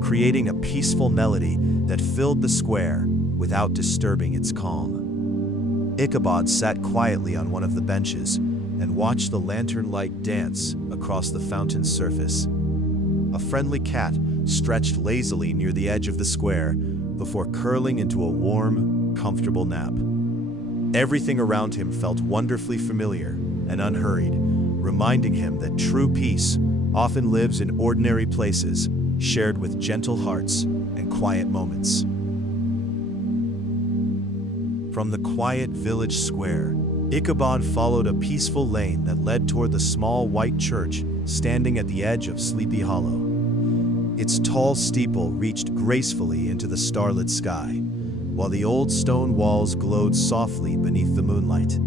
creating a peaceful melody that filled the square without disturbing its calm. Ichabod sat quietly on one of the benches and watched the lantern light dance across the fountain's surface. A friendly cat stretched lazily near the edge of the square before curling into a warm, comfortable nap. Everything around him felt wonderfully familiar and unhurried, reminding him that true peace often lives in ordinary places, shared with gentle hearts and quiet moments. From the quiet village square, Ichabod followed a peaceful lane that led toward the small white church standing at the edge of Sleepy Hollow. Its tall steeple reached gracefully into the starlit sky, while the old stone walls glowed softly beneath the moonlight.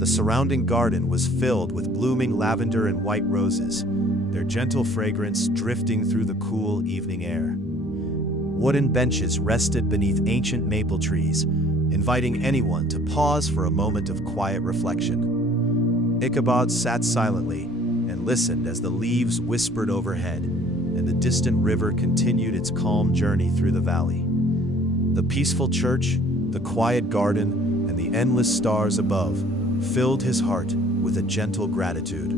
The surrounding garden was filled with blooming lavender and white roses, their gentle fragrance drifting through the cool evening air. Wooden benches rested beneath ancient maple trees, inviting anyone to pause for a moment of quiet reflection. Ichabod sat silently and listened as the leaves whispered overhead, and the distant river continued its calm journey through the valley. The peaceful church, the quiet garden, and the endless stars above filled his heart with a gentle gratitude.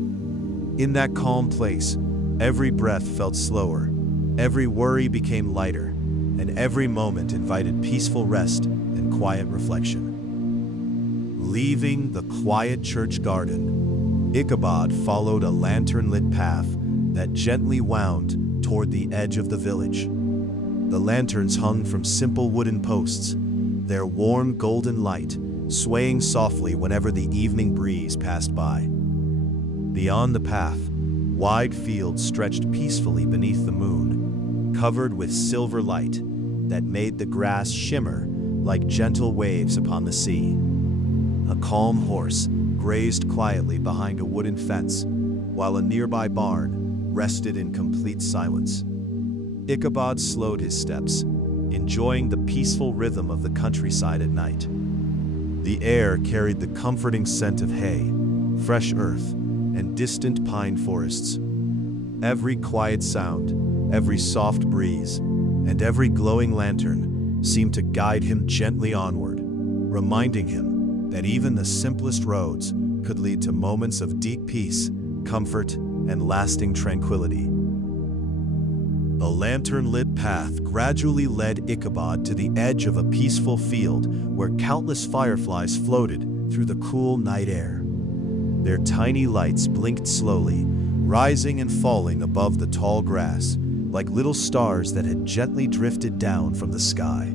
In that calm place, every breath felt slower, every worry became lighter, and every moment invited peaceful rest and quiet reflection. Leaving the quiet church garden, Ichabod followed a lantern-lit path that gently wound toward the edge of the village. The lanterns hung from simple wooden posts, their warm golden light swaying softly whenever the evening breeze passed by. Beyond the path, wide fields stretched peacefully beneath the moon, covered with silver light that made the grass shimmer like gentle waves upon the sea. A calm horse grazed quietly behind a wooden fence, while a nearby barn rested in complete silence. Ichabod slowed his steps, enjoying the peaceful rhythm of the countryside at night. The air carried the comforting scent of hay, fresh earth, and distant pine forests. Every quiet sound, every soft breeze, and every glowing lantern seemed to guide him gently onward, reminding him that even the simplest roads could lead to moments of deep peace, comfort, and lasting tranquility. A lantern-lit path gradually led Ichabod to the edge of a peaceful field where countless fireflies floated through the cool night air. Their tiny lights blinked slowly, rising and falling above the tall grass, like little stars that had gently drifted down from the sky.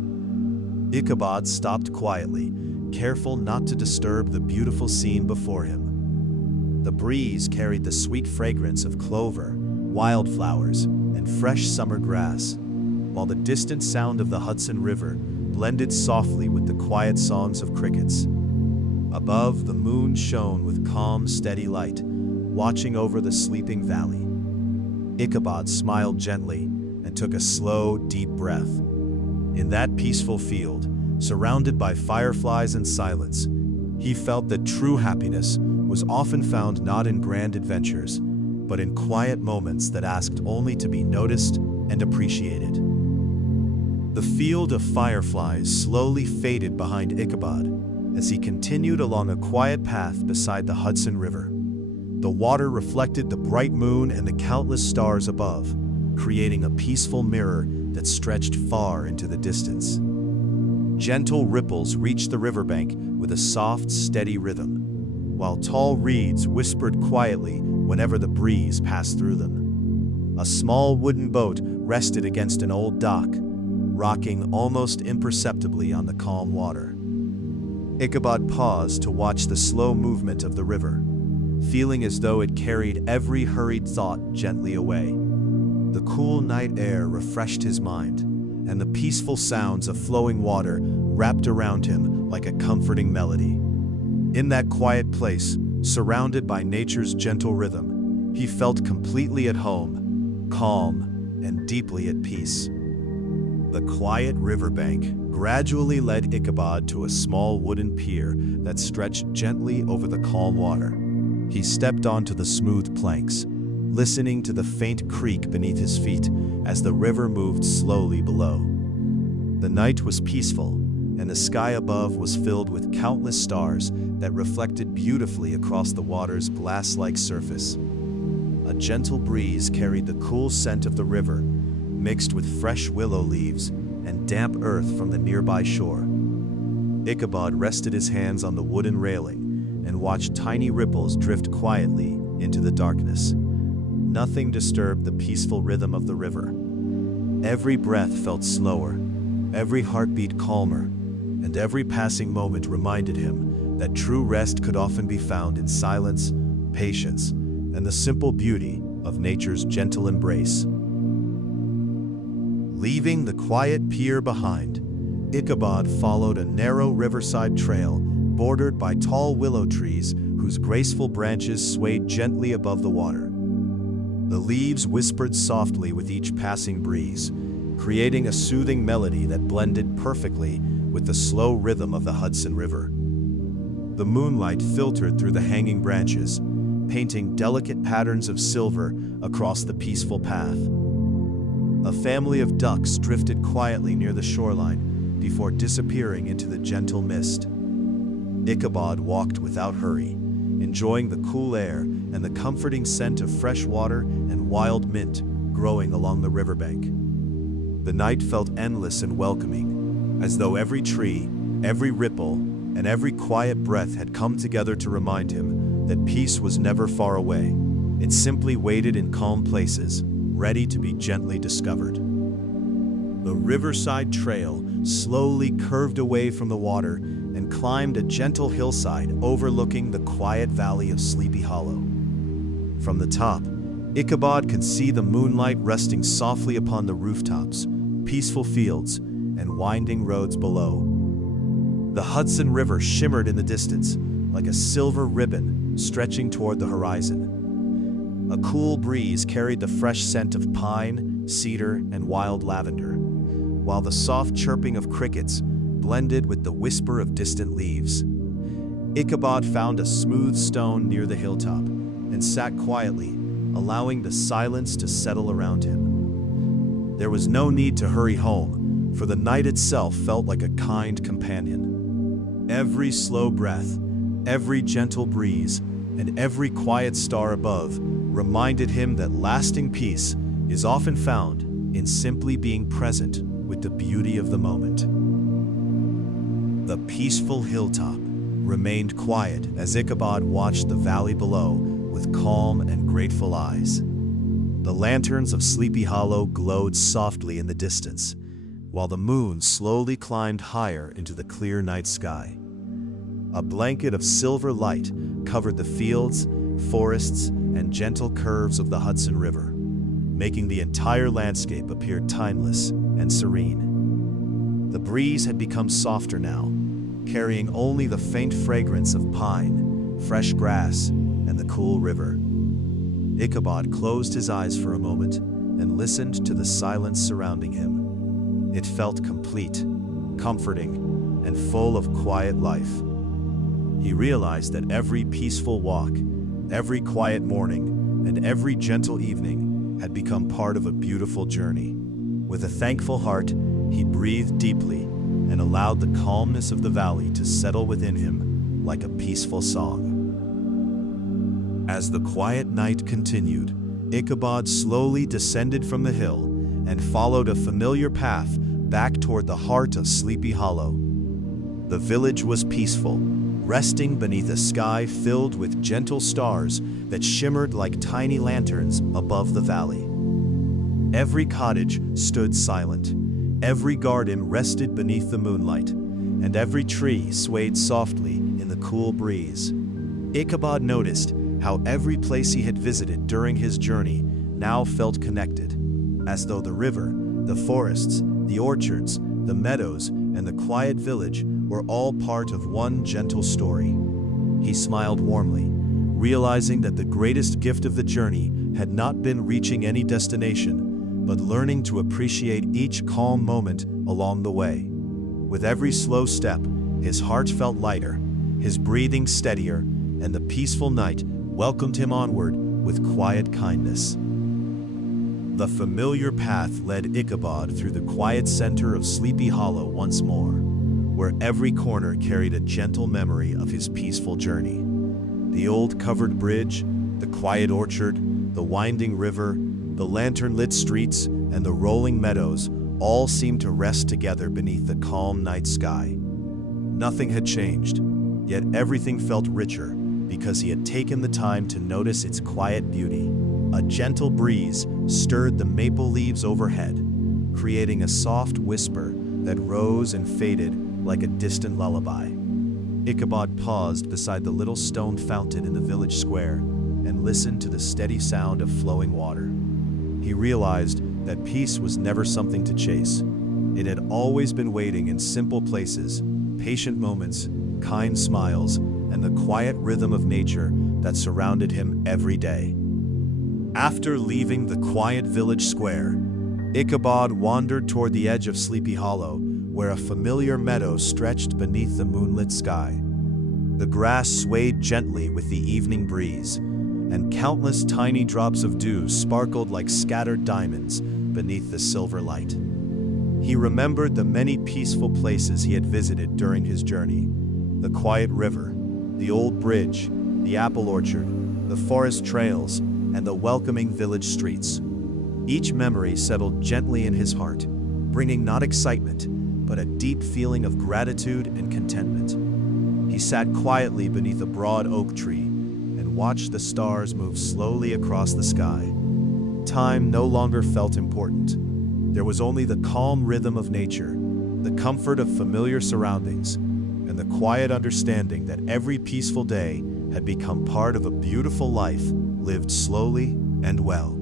Ichabod stopped quietly, careful not to disturb the beautiful scene before him. The breeze carried the sweet fragrance of clover, wildflowers, and fresh summer grass, while the distant sound of the Hudson River blended softly with the quiet songs of crickets. Above, the moon shone with calm, steady light, watching over the sleeping valley. Ichabod smiled gently and took a slow, deep breath. In that peaceful field, surrounded by fireflies and silence, he felt that true happiness was often found not in grand adventures, but in quiet moments that asked only to be noticed and appreciated. The field of fireflies slowly faded behind Ichabod as he continued along a quiet path beside the Hudson River. The water reflected the bright moon and the countless stars above, creating a peaceful mirror that stretched far into the distance. Gentle ripples reached the riverbank with a soft, steady rhythm, while tall reeds whispered quietly whenever the breeze passed through them. A small wooden boat rested against an old dock, rocking almost imperceptibly on the calm water. Ichabod paused to watch the slow movement of the river, feeling as though it carried every hurried thought gently away. The cool night air refreshed his mind, and the peaceful sounds of flowing water wrapped around him like a comforting melody. In that quiet place, surrounded by nature's gentle rhythm, he felt completely at home, calm, and deeply at peace. The quiet riverbank gradually led Ichabod to a small wooden pier that stretched gently over the calm water. He stepped onto the smooth planks, listening to the faint creak beneath his feet as the river moved slowly below. The night was peaceful, and the sky above was filled with countless stars that reflected beautifully across the water's glass-like surface. A gentle breeze carried the cool scent of the river, mixed with fresh willow leaves and damp earth from the nearby shore. Ichabod rested his hands on the wooden railing and watched tiny ripples drift quietly into the darkness. Nothing disturbed the peaceful rhythm of the river. Every breath felt slower, every heartbeat calmer, and every passing moment reminded him that true rest could often be found in silence, patience, and the simple beauty of nature's gentle embrace. Leaving the quiet pier behind, Ichabod followed a narrow riverside trail bordered by tall willow trees whose graceful branches swayed gently above the water. The leaves whispered softly with each passing breeze, creating a soothing melody that blended perfectly with the slow rhythm of the Hudson River. The moonlight filtered through the hanging branches, painting delicate patterns of silver across the peaceful path. A family of ducks drifted quietly near the shoreline before disappearing into the gentle mist. Ichabod walked without hurry, enjoying the cool air and the comforting scent of fresh water and wild mint growing along the riverbank. The night felt endless and welcoming, as though every tree, every ripple, and every quiet breath had come together to remind him that peace was never far away. It simply waited in calm places, ready to be gently discovered. The riverside trail slowly curved away from the water and climbed a gentle hillside overlooking the quiet valley of Sleepy Hollow. From the top, Ichabod could see the moonlight resting softly upon the rooftops, peaceful fields, and winding roads below. The Hudson River shimmered in the distance, like a silver ribbon stretching toward the horizon. A cool breeze carried the fresh scent of pine, cedar, and wild lavender, while the soft chirping of crickets blended with the whisper of distant leaves. Ichabod found a smooth stone near the hilltop and sat quietly, allowing the silence to settle around him. There was no need to hurry home, for the night itself felt like a kind companion. Every slow breath, every gentle breeze, and every quiet star above reminded him that lasting peace is often found in simply being present with the beauty of the moment. The peaceful hilltop remained quiet as Ichabod watched the valley below with calm and grateful eyes. The lanterns of Sleepy Hollow glowed softly in the distance, while the moon slowly climbed higher into the clear night sky. A blanket of silver light covered the fields, forests, and gentle curves of the Hudson River, making the entire landscape appear timeless and serene. The breeze had become softer now, carrying only the faint fragrance of pine, fresh grass, and the cool river. Ichabod closed his eyes for a moment and listened to the silence surrounding him. It felt complete, comforting, and full of quiet life. He realized that every peaceful walk, every quiet morning, and every gentle evening had become part of a beautiful journey. With a thankful heart, he breathed deeply and allowed the calmness of the valley to settle within him like a peaceful song. As the quiet night continued, Ichabod slowly descended from the hill and followed a familiar path back toward the heart of Sleepy Hollow. The village was peaceful, resting beneath a sky filled with gentle stars that shimmered like tiny lanterns above the valley. Every cottage stood silent, every garden rested beneath the moonlight, and every tree swayed softly in the cool breeze. Ichabod noticed how every place he had visited during his journey now felt connected, as though the river, the forests, the orchards, the meadows, and the quiet village were all part of one gentle story. He smiled warmly, realizing that the greatest gift of the journey had not been reaching any destination, but learning to appreciate each calm moment along the way. With every slow step, his heart felt lighter, his breathing steadier, and the peaceful night welcomed him onward with quiet kindness. The familiar path led Ichabod through the quiet center of Sleepy Hollow once more, where every corner carried a gentle memory of his peaceful journey. The old covered bridge, the quiet orchard, the winding river, the lantern-lit streets, and the rolling meadows all seemed to rest together beneath the calm night sky. Nothing had changed, yet everything felt richer because he had taken the time to notice its quiet beauty. A gentle breeze stirred the maple leaves overhead, creating a soft whisper that rose and faded like a distant lullaby. Ichabod paused beside the little stone fountain in the village square and listened to the steady sound of flowing water. He realized that peace was never something to chase. It had always been waiting in simple places, patient moments, kind smiles, and the quiet rhythm of nature that surrounded him every day. After leaving the quiet village square, Ichabod wandered toward the edge of Sleepy Hollow, where a familiar meadow stretched beneath the moonlit sky. The grass swayed gently with the evening breeze, and countless tiny drops of dew sparkled like scattered diamonds beneath the silver light. He remembered the many peaceful places he had visited during his journey: the quiet river, the old bridge, the apple orchard, the forest trails, and the welcoming village streets. Each memory settled gently in his heart, bringing not excitement, but a deep feeling of gratitude and contentment. He sat quietly beneath a broad oak tree and watched the stars move slowly across the sky. Time no longer felt important. There was only the calm rhythm of nature, the comfort of familiar surroundings, and the quiet understanding that every peaceful day had become part of a beautiful life lived slowly and well.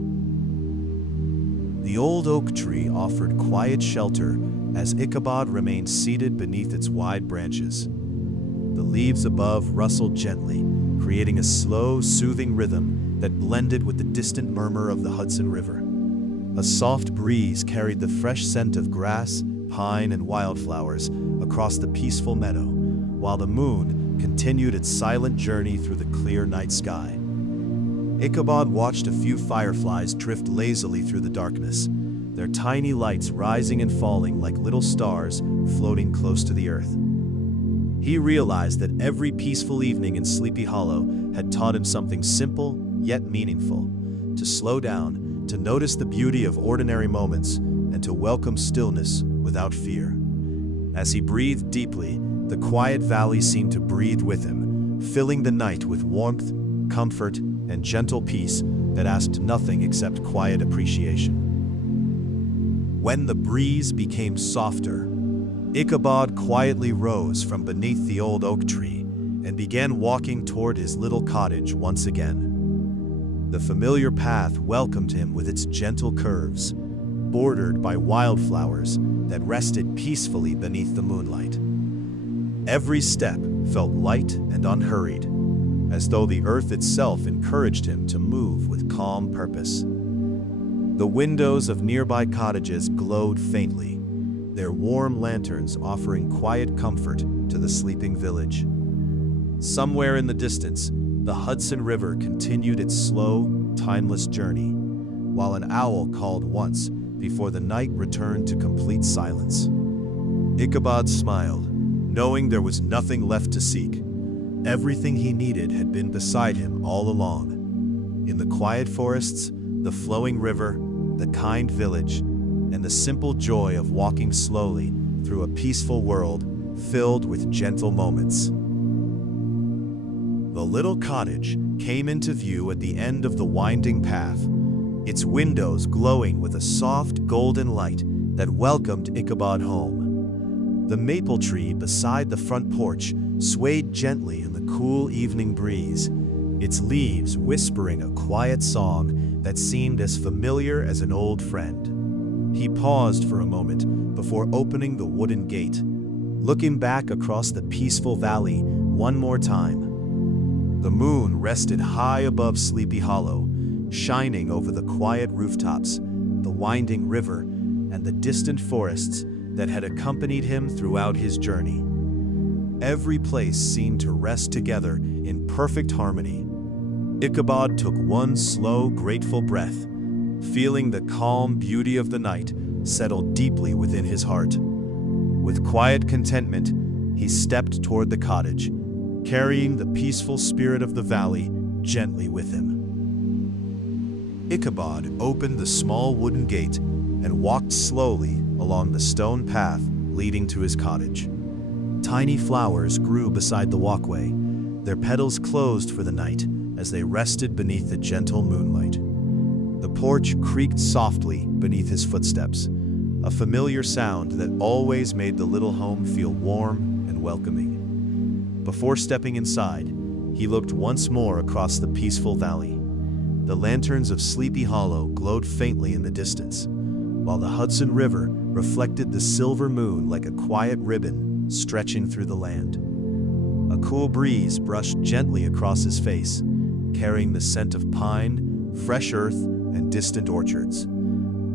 The old oak tree offered quiet shelter as Ichabod remained seated beneath its wide branches. The leaves above rustled gently, creating a slow, soothing rhythm that blended with the distant murmur of the Hudson River. A soft breeze carried the fresh scent of grass, pine, and wildflowers across the peaceful meadow, while the moon continued its silent journey through the clear night sky. Ichabod watched a few fireflies drift lazily through the darkness, their tiny lights rising and falling like little stars floating close to the earth. He realized that every peaceful evening in Sleepy Hollow had taught him something simple yet meaningful: to slow down, to notice the beauty of ordinary moments, and to welcome stillness without fear. As he breathed deeply, the quiet valley seemed to breathe with him, filling the night with warmth, comfort, and gentle peace that asked nothing except quiet appreciation. When the breeze became softer, Ichabod quietly rose from beneath the old oak tree and began walking toward his little cottage once again. The familiar path welcomed him with its gentle curves, bordered by wildflowers that rested peacefully beneath the moonlight. Every step felt light and unhurried, as though the earth itself encouraged him to move with calm purpose. The windows of nearby cottages glowed faintly, their warm lanterns offering quiet comfort to the sleeping village. Somewhere in the distance, the Hudson River continued its slow, timeless journey, while an owl called once before the night returned to complete silence. Ichabod smiled, knowing there was nothing left to seek. Everything he needed had been beside him all along. In the quiet forests, the flowing river, the kind village, and the simple joy of walking slowly through a peaceful world filled with gentle moments. The little cottage came into view at the end of the winding path, its windows glowing with a soft golden light that welcomed Ichabod home. The maple tree beside the front porch swayed gently in the cool evening breeze, its leaves whispering a quiet song that seemed as familiar as an old friend. He paused for a moment before opening the wooden gate, looking back across the peaceful valley one more time. The moon rested high above Sleepy Hollow, shining over the quiet rooftops, the winding river, and the distant forests that had accompanied him throughout his journey. Every place seemed to rest together in perfect harmony. Ichabod took one slow, grateful breath, feeling the calm beauty of the night settle deeply within his heart. With quiet contentment, he stepped toward the cottage, carrying the peaceful spirit of the valley gently with him. Ichabod opened the small wooden gate and walked slowly along the stone path leading to his cottage. Tiny flowers grew beside the walkway, their petals closed for the night as they rested beneath the gentle moonlight. The porch creaked softly beneath his footsteps, a familiar sound that always made the little home feel warm and welcoming. Before stepping inside, he looked once more across the peaceful valley. The lanterns of Sleepy Hollow glowed faintly in the distance, while the Hudson River reflected the silver moon like a quiet ribbon stretching through the land. A cool breeze brushed gently across his face, carrying the scent of pine, fresh earth, and distant orchards.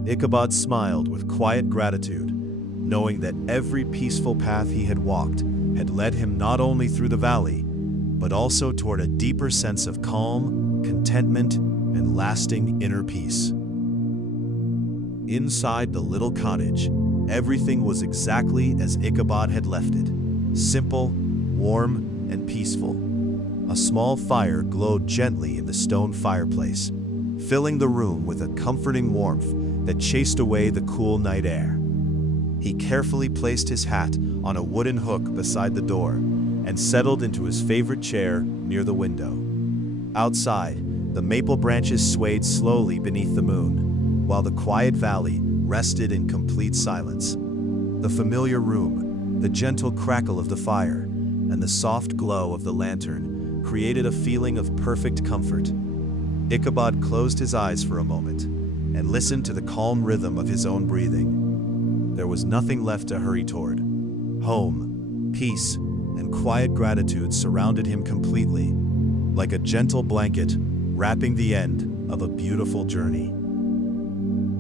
Ichabod smiled with quiet gratitude, knowing that every peaceful path he had walked had led him not only through the valley, but also toward a deeper sense of calm, contentment, and lasting inner peace. Inside the little cottage, everything was exactly as Ichabod had left it: simple, warm, and peaceful. A small fire glowed gently in the stone fireplace, filling the room with a comforting warmth that chased away the cool night air. He carefully placed his hat on a wooden hook beside the door and settled into his favorite chair near the window. Outside, the maple branches swayed slowly beneath the moon, while the quiet valley rested in complete silence. The familiar room, the gentle crackle of the fire, and the soft glow of the lantern created a feeling of perfect comfort. Ichabod closed his eyes for a moment and listened to the calm rhythm of his own breathing. There was nothing left to hurry toward. Home, peace, and quiet gratitude surrounded him completely, like a gentle blanket wrapping the end of a beautiful journey.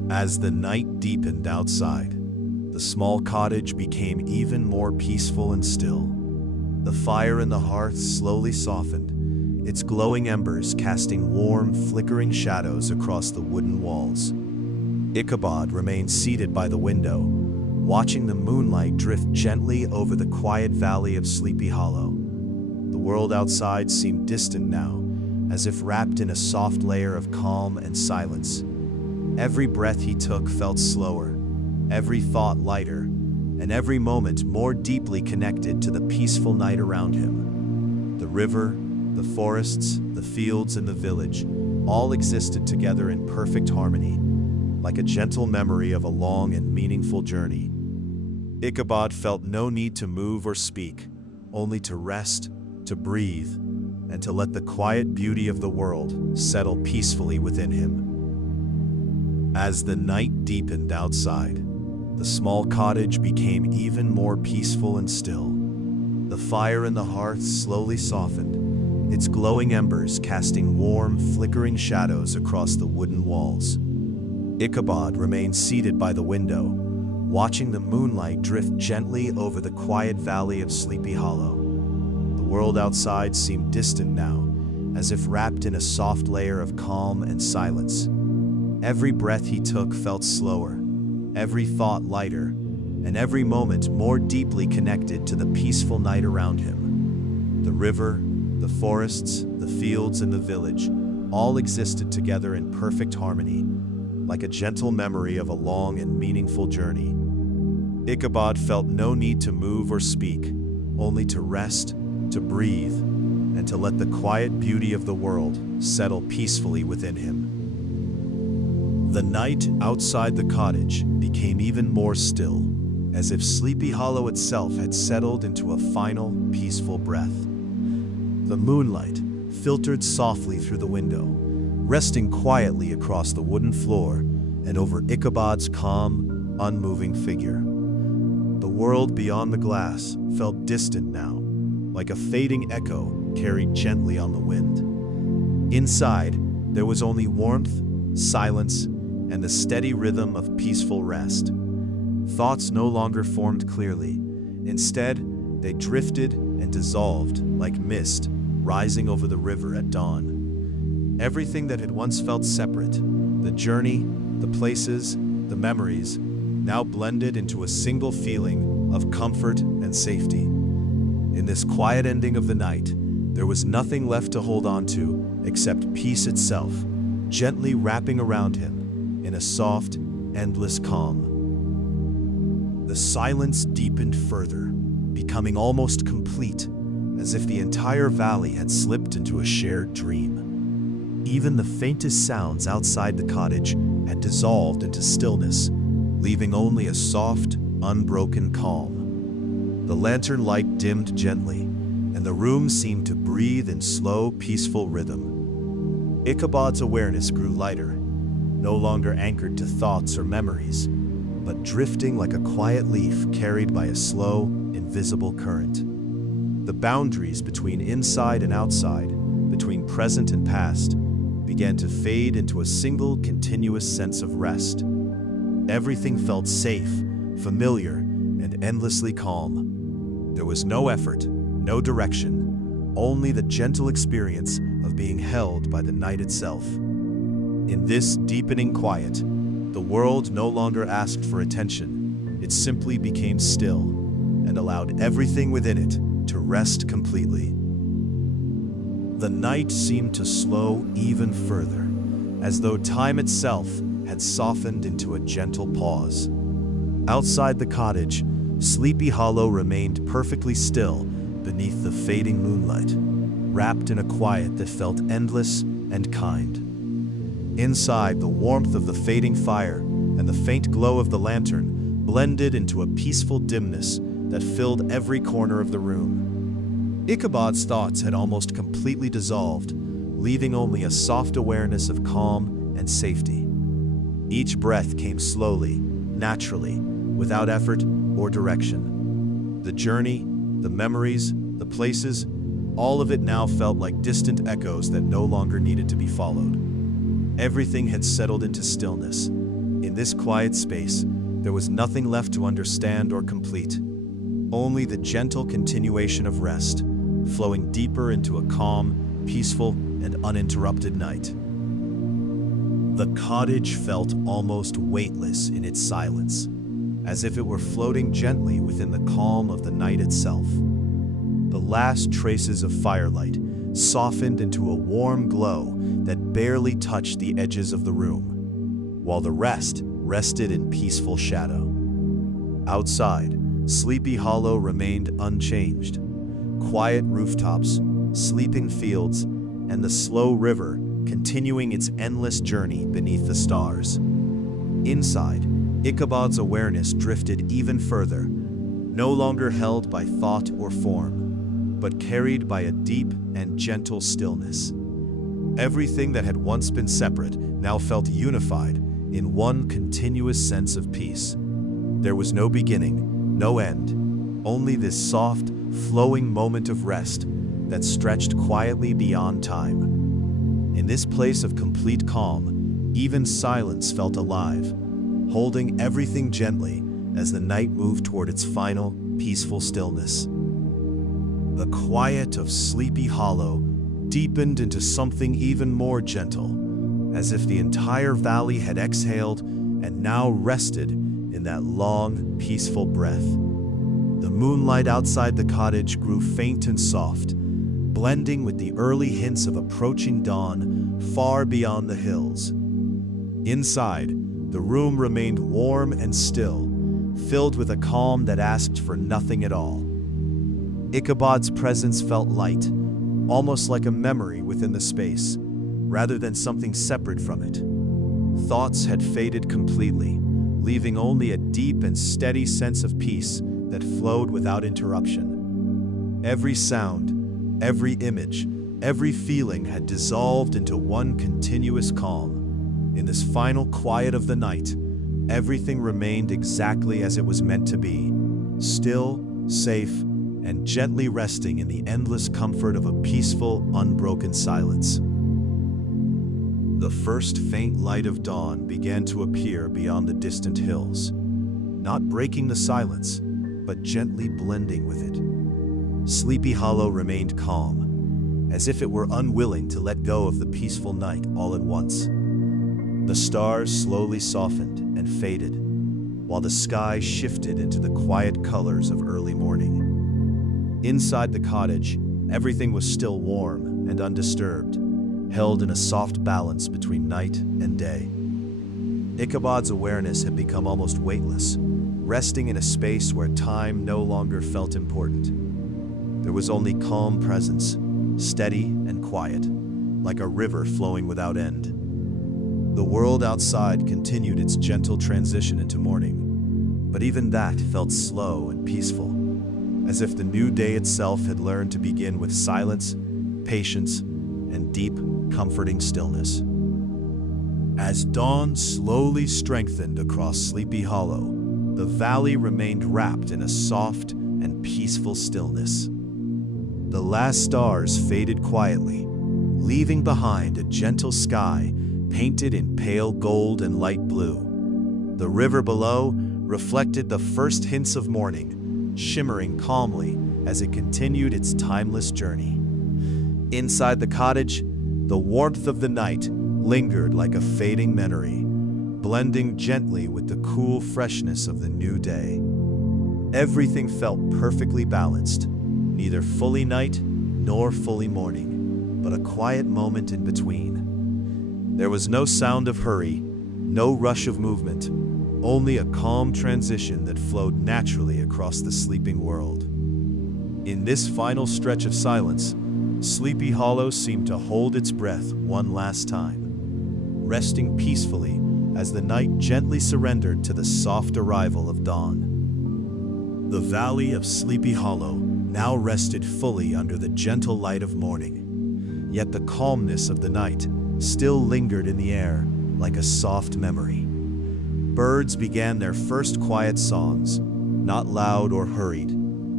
As the night deepened outside, the small cottage became even more peaceful and still. The fire in the hearth slowly softened, its glowing embers casting warm, flickering shadows across the wooden walls. Ichabod remained seated by the window, watching the moonlight drift gently over the quiet valley of Sleepy Hollow. The world outside seemed distant now, as if wrapped in a soft layer of calm and silence. Every breath he took felt slower, every thought lighter, and every moment more deeply connected to the peaceful night around him. The river, the forests, the fields, and the village all existed together in perfect harmony, like a gentle memory of a long and meaningful journey. Ichabod felt no need to move or speak, only to rest, to breathe, and to let the quiet beauty of the world settle peacefully within him. As the night deepened outside, the small cottage became even more peaceful and still. The fire in the hearth slowly softened, its glowing embers casting warm, flickering shadows across the wooden walls. Ichabod remained seated by the window, watching the moonlight drift gently over the quiet valley of Sleepy Hollow. The world outside seemed distant now, as if wrapped in a soft layer of calm and silence. Every breath he took felt slower, every thought lighter, and every moment more deeply connected to the peaceful night around him. The river, the forests, the fields, and the village all existed together in perfect harmony, like a gentle memory of a long and meaningful journey. Ichabod felt no need to move or speak, only to rest, to breathe, and to let the quiet beauty of the world settle peacefully within him. The night outside the cottage became even more still, as if Sleepy Hollow itself had settled into a final, peaceful breath. The moonlight filtered softly through the window, resting quietly across the wooden floor and over Ichabod's calm, unmoving figure. The world beyond the glass felt distant now, like a fading echo carried gently on the wind. Inside, there was only warmth, silence, and the steady rhythm of peaceful rest. Thoughts no longer formed clearly. Instead, they drifted and dissolved like mist rising over the river at dawn. Everything that had once felt separate, the journey, the places, the memories, now blended into a single feeling of comfort and safety. In this quiet ending of the night, there was nothing left to hold on to except peace itself, gently wrapping around him in a soft, endless calm. The silence deepened further, becoming almost complete, as if the entire valley had slipped into a shared dream. Even the faintest sounds outside the cottage had dissolved into stillness, leaving only a soft, unbroken calm. The lantern light dimmed gently, and the room seemed to breathe in slow, peaceful rhythm. Ichabod's awareness grew lighter, no longer anchored to thoughts or memories, but drifting like a quiet leaf carried by a slow, invisible current. The boundaries between inside and outside, between present and past, began to fade into a single, continuous sense of rest. Everything felt safe, familiar, and endlessly calm. There was no effort, no direction, only the gentle experience of being held by the night itself. In this deepening quiet, the world no longer asked for attention. It simply became still and allowed everything within it to rest completely. The night seemed to slow even further, as though time itself had softened into a gentle pause. Outside the cottage, Sleepy Hollow remained perfectly still beneath the fading moonlight, wrapped in a quiet that felt endless and kind. Inside, the warmth of the fading fire and the faint glow of the lantern blended into a peaceful dimness that filled every corner of the room. Ichabod's thoughts had almost completely dissolved, leaving only a soft awareness of calm and safety. Each breath came slowly, naturally, without effort or direction. The journey, the memories, the places, all of it now felt like distant echoes that no longer needed to be followed. Everything had settled into stillness. In this quiet space, there was nothing left to understand or complete. Only the gentle continuation of rest, flowing deeper into a calm, peaceful, and uninterrupted night. The cottage felt almost weightless in its silence, as if it were floating gently within the calm of the night itself. The last traces of firelight softened into a warm glow that barely touched the edges of the room, while the rest rested in peaceful shadow. Outside, Sleepy Hollow remained unchanged. Quiet rooftops, sleeping fields, and the slow river continuing its endless journey beneath the stars. Inside, Ichabod's awareness drifted even further, no longer held by thought or form, but carried by a deep and gentle stillness. Everything that had once been separate now felt unified in one continuous sense of peace. There was no beginning, no end, only this soft, flowing moment of rest that stretched quietly beyond time. In this place of complete calm, even silence felt alive, holding everything gently as the night moved toward its final, peaceful stillness. The quiet of Sleepy Hollow deepened into something even more gentle, as if the entire valley had exhaled and now rested in that long, peaceful breath. The moonlight outside the cottage grew faint and soft, blending with the early hints of approaching dawn far beyond the hills. Inside, the room remained warm and still, filled with a calm that asked for nothing at all. Ichabod's presence felt light, almost like a memory within the space, rather than something separate from it. Thoughts had faded completely, leaving only a deep and steady sense of peace that flowed without interruption. Every sound, every image, every feeling had dissolved into one continuous calm. In this final quiet of the night, everything remained exactly as it was meant to be, still, safe, and gently resting in the endless comfort of a peaceful, unbroken silence. The first faint light of dawn began to appear beyond the distant hills, not breaking the silence, but gently blending with it. Sleepy Hollow remained calm, as if it were unwilling to let go of the peaceful night all at once. The stars slowly softened and faded, while the sky shifted into the quiet colors of early morning. Inside the cottage, everything was still warm and undisturbed, held in a soft balance between night and day. Ichabod's awareness had become almost weightless, resting in a space where time no longer felt important. There was only calm presence, steady and quiet, like a river flowing without end. The world outside continued its gentle transition into morning, but even that felt slow and peaceful, as if the new day itself had learned to begin with silence, patience, and deep, comforting stillness. As dawn slowly strengthened across Sleepy Hollow, the valley remained wrapped in a soft and peaceful stillness. The last stars faded quietly, leaving behind a gentle sky painted in pale gold and light blue. The river below reflected the first hints of morning, shimmering calmly as it continued its timeless journey. Inside the cottage, the warmth of the night lingered like a fading memory, blending gently with the cool freshness of the new day. Everything felt perfectly balanced, neither fully night nor fully morning, but a quiet moment in between. There was no sound of hurry, no rush of movement, only a calm transition that flowed naturally across the sleeping world. In this final stretch of silence, Sleepy Hollow seemed to hold its breath one last time, resting peacefully as the night gently surrendered to the soft arrival of dawn. The valley of Sleepy Hollow now rested fully under the gentle light of morning, yet the calmness of the night still lingered in the air like a soft memory. Birds began their first quiet songs, not loud or hurried,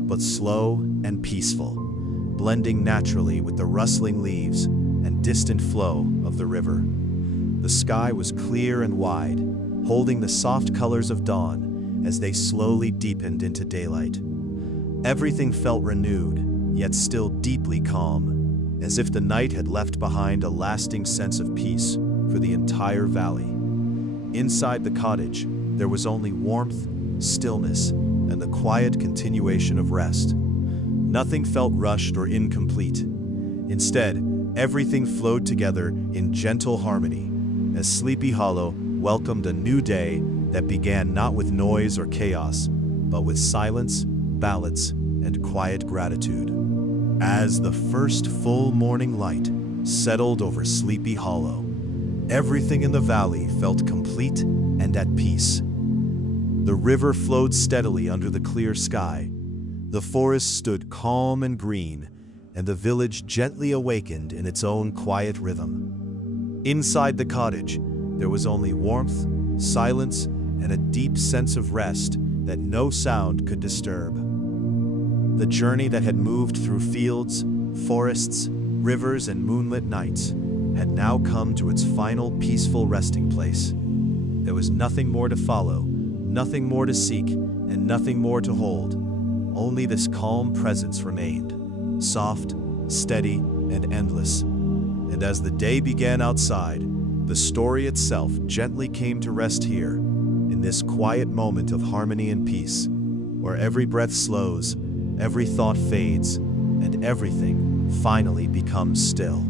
but slow and peaceful, blending naturally with the rustling leaves and distant flow of the river. The sky was clear and wide, holding the soft colors of dawn as they slowly deepened into daylight. Everything felt renewed, yet still deeply calm, as if the night had left behind a lasting sense of peace for the entire valley. Inside the cottage, there was only warmth, stillness, and the quiet continuation of rest. Nothing felt rushed or incomplete. Instead, everything flowed together in gentle harmony, as Sleepy Hollow welcomed a new day that began not with noise or chaos, but with silence, balance, and quiet gratitude. As the first full morning light settled over Sleepy Hollow, everything in the valley felt complete and at peace. The river flowed steadily under the clear sky, the forest stood calm and green, and the village gently awakened in its own quiet rhythm. Inside the cottage, there was only warmth, silence, and a deep sense of rest that no sound could disturb. The journey that had moved through fields, forests, rivers, and moonlit nights had now come to its final peaceful resting place. There was nothing more to follow, nothing more to seek, and nothing more to hold. Only this calm presence remained, soft, steady, and endless. And as the day began outside, the story itself gently came to rest here, in this quiet moment of harmony and peace, where every breath slows, every thought fades, and everything finally becomes still.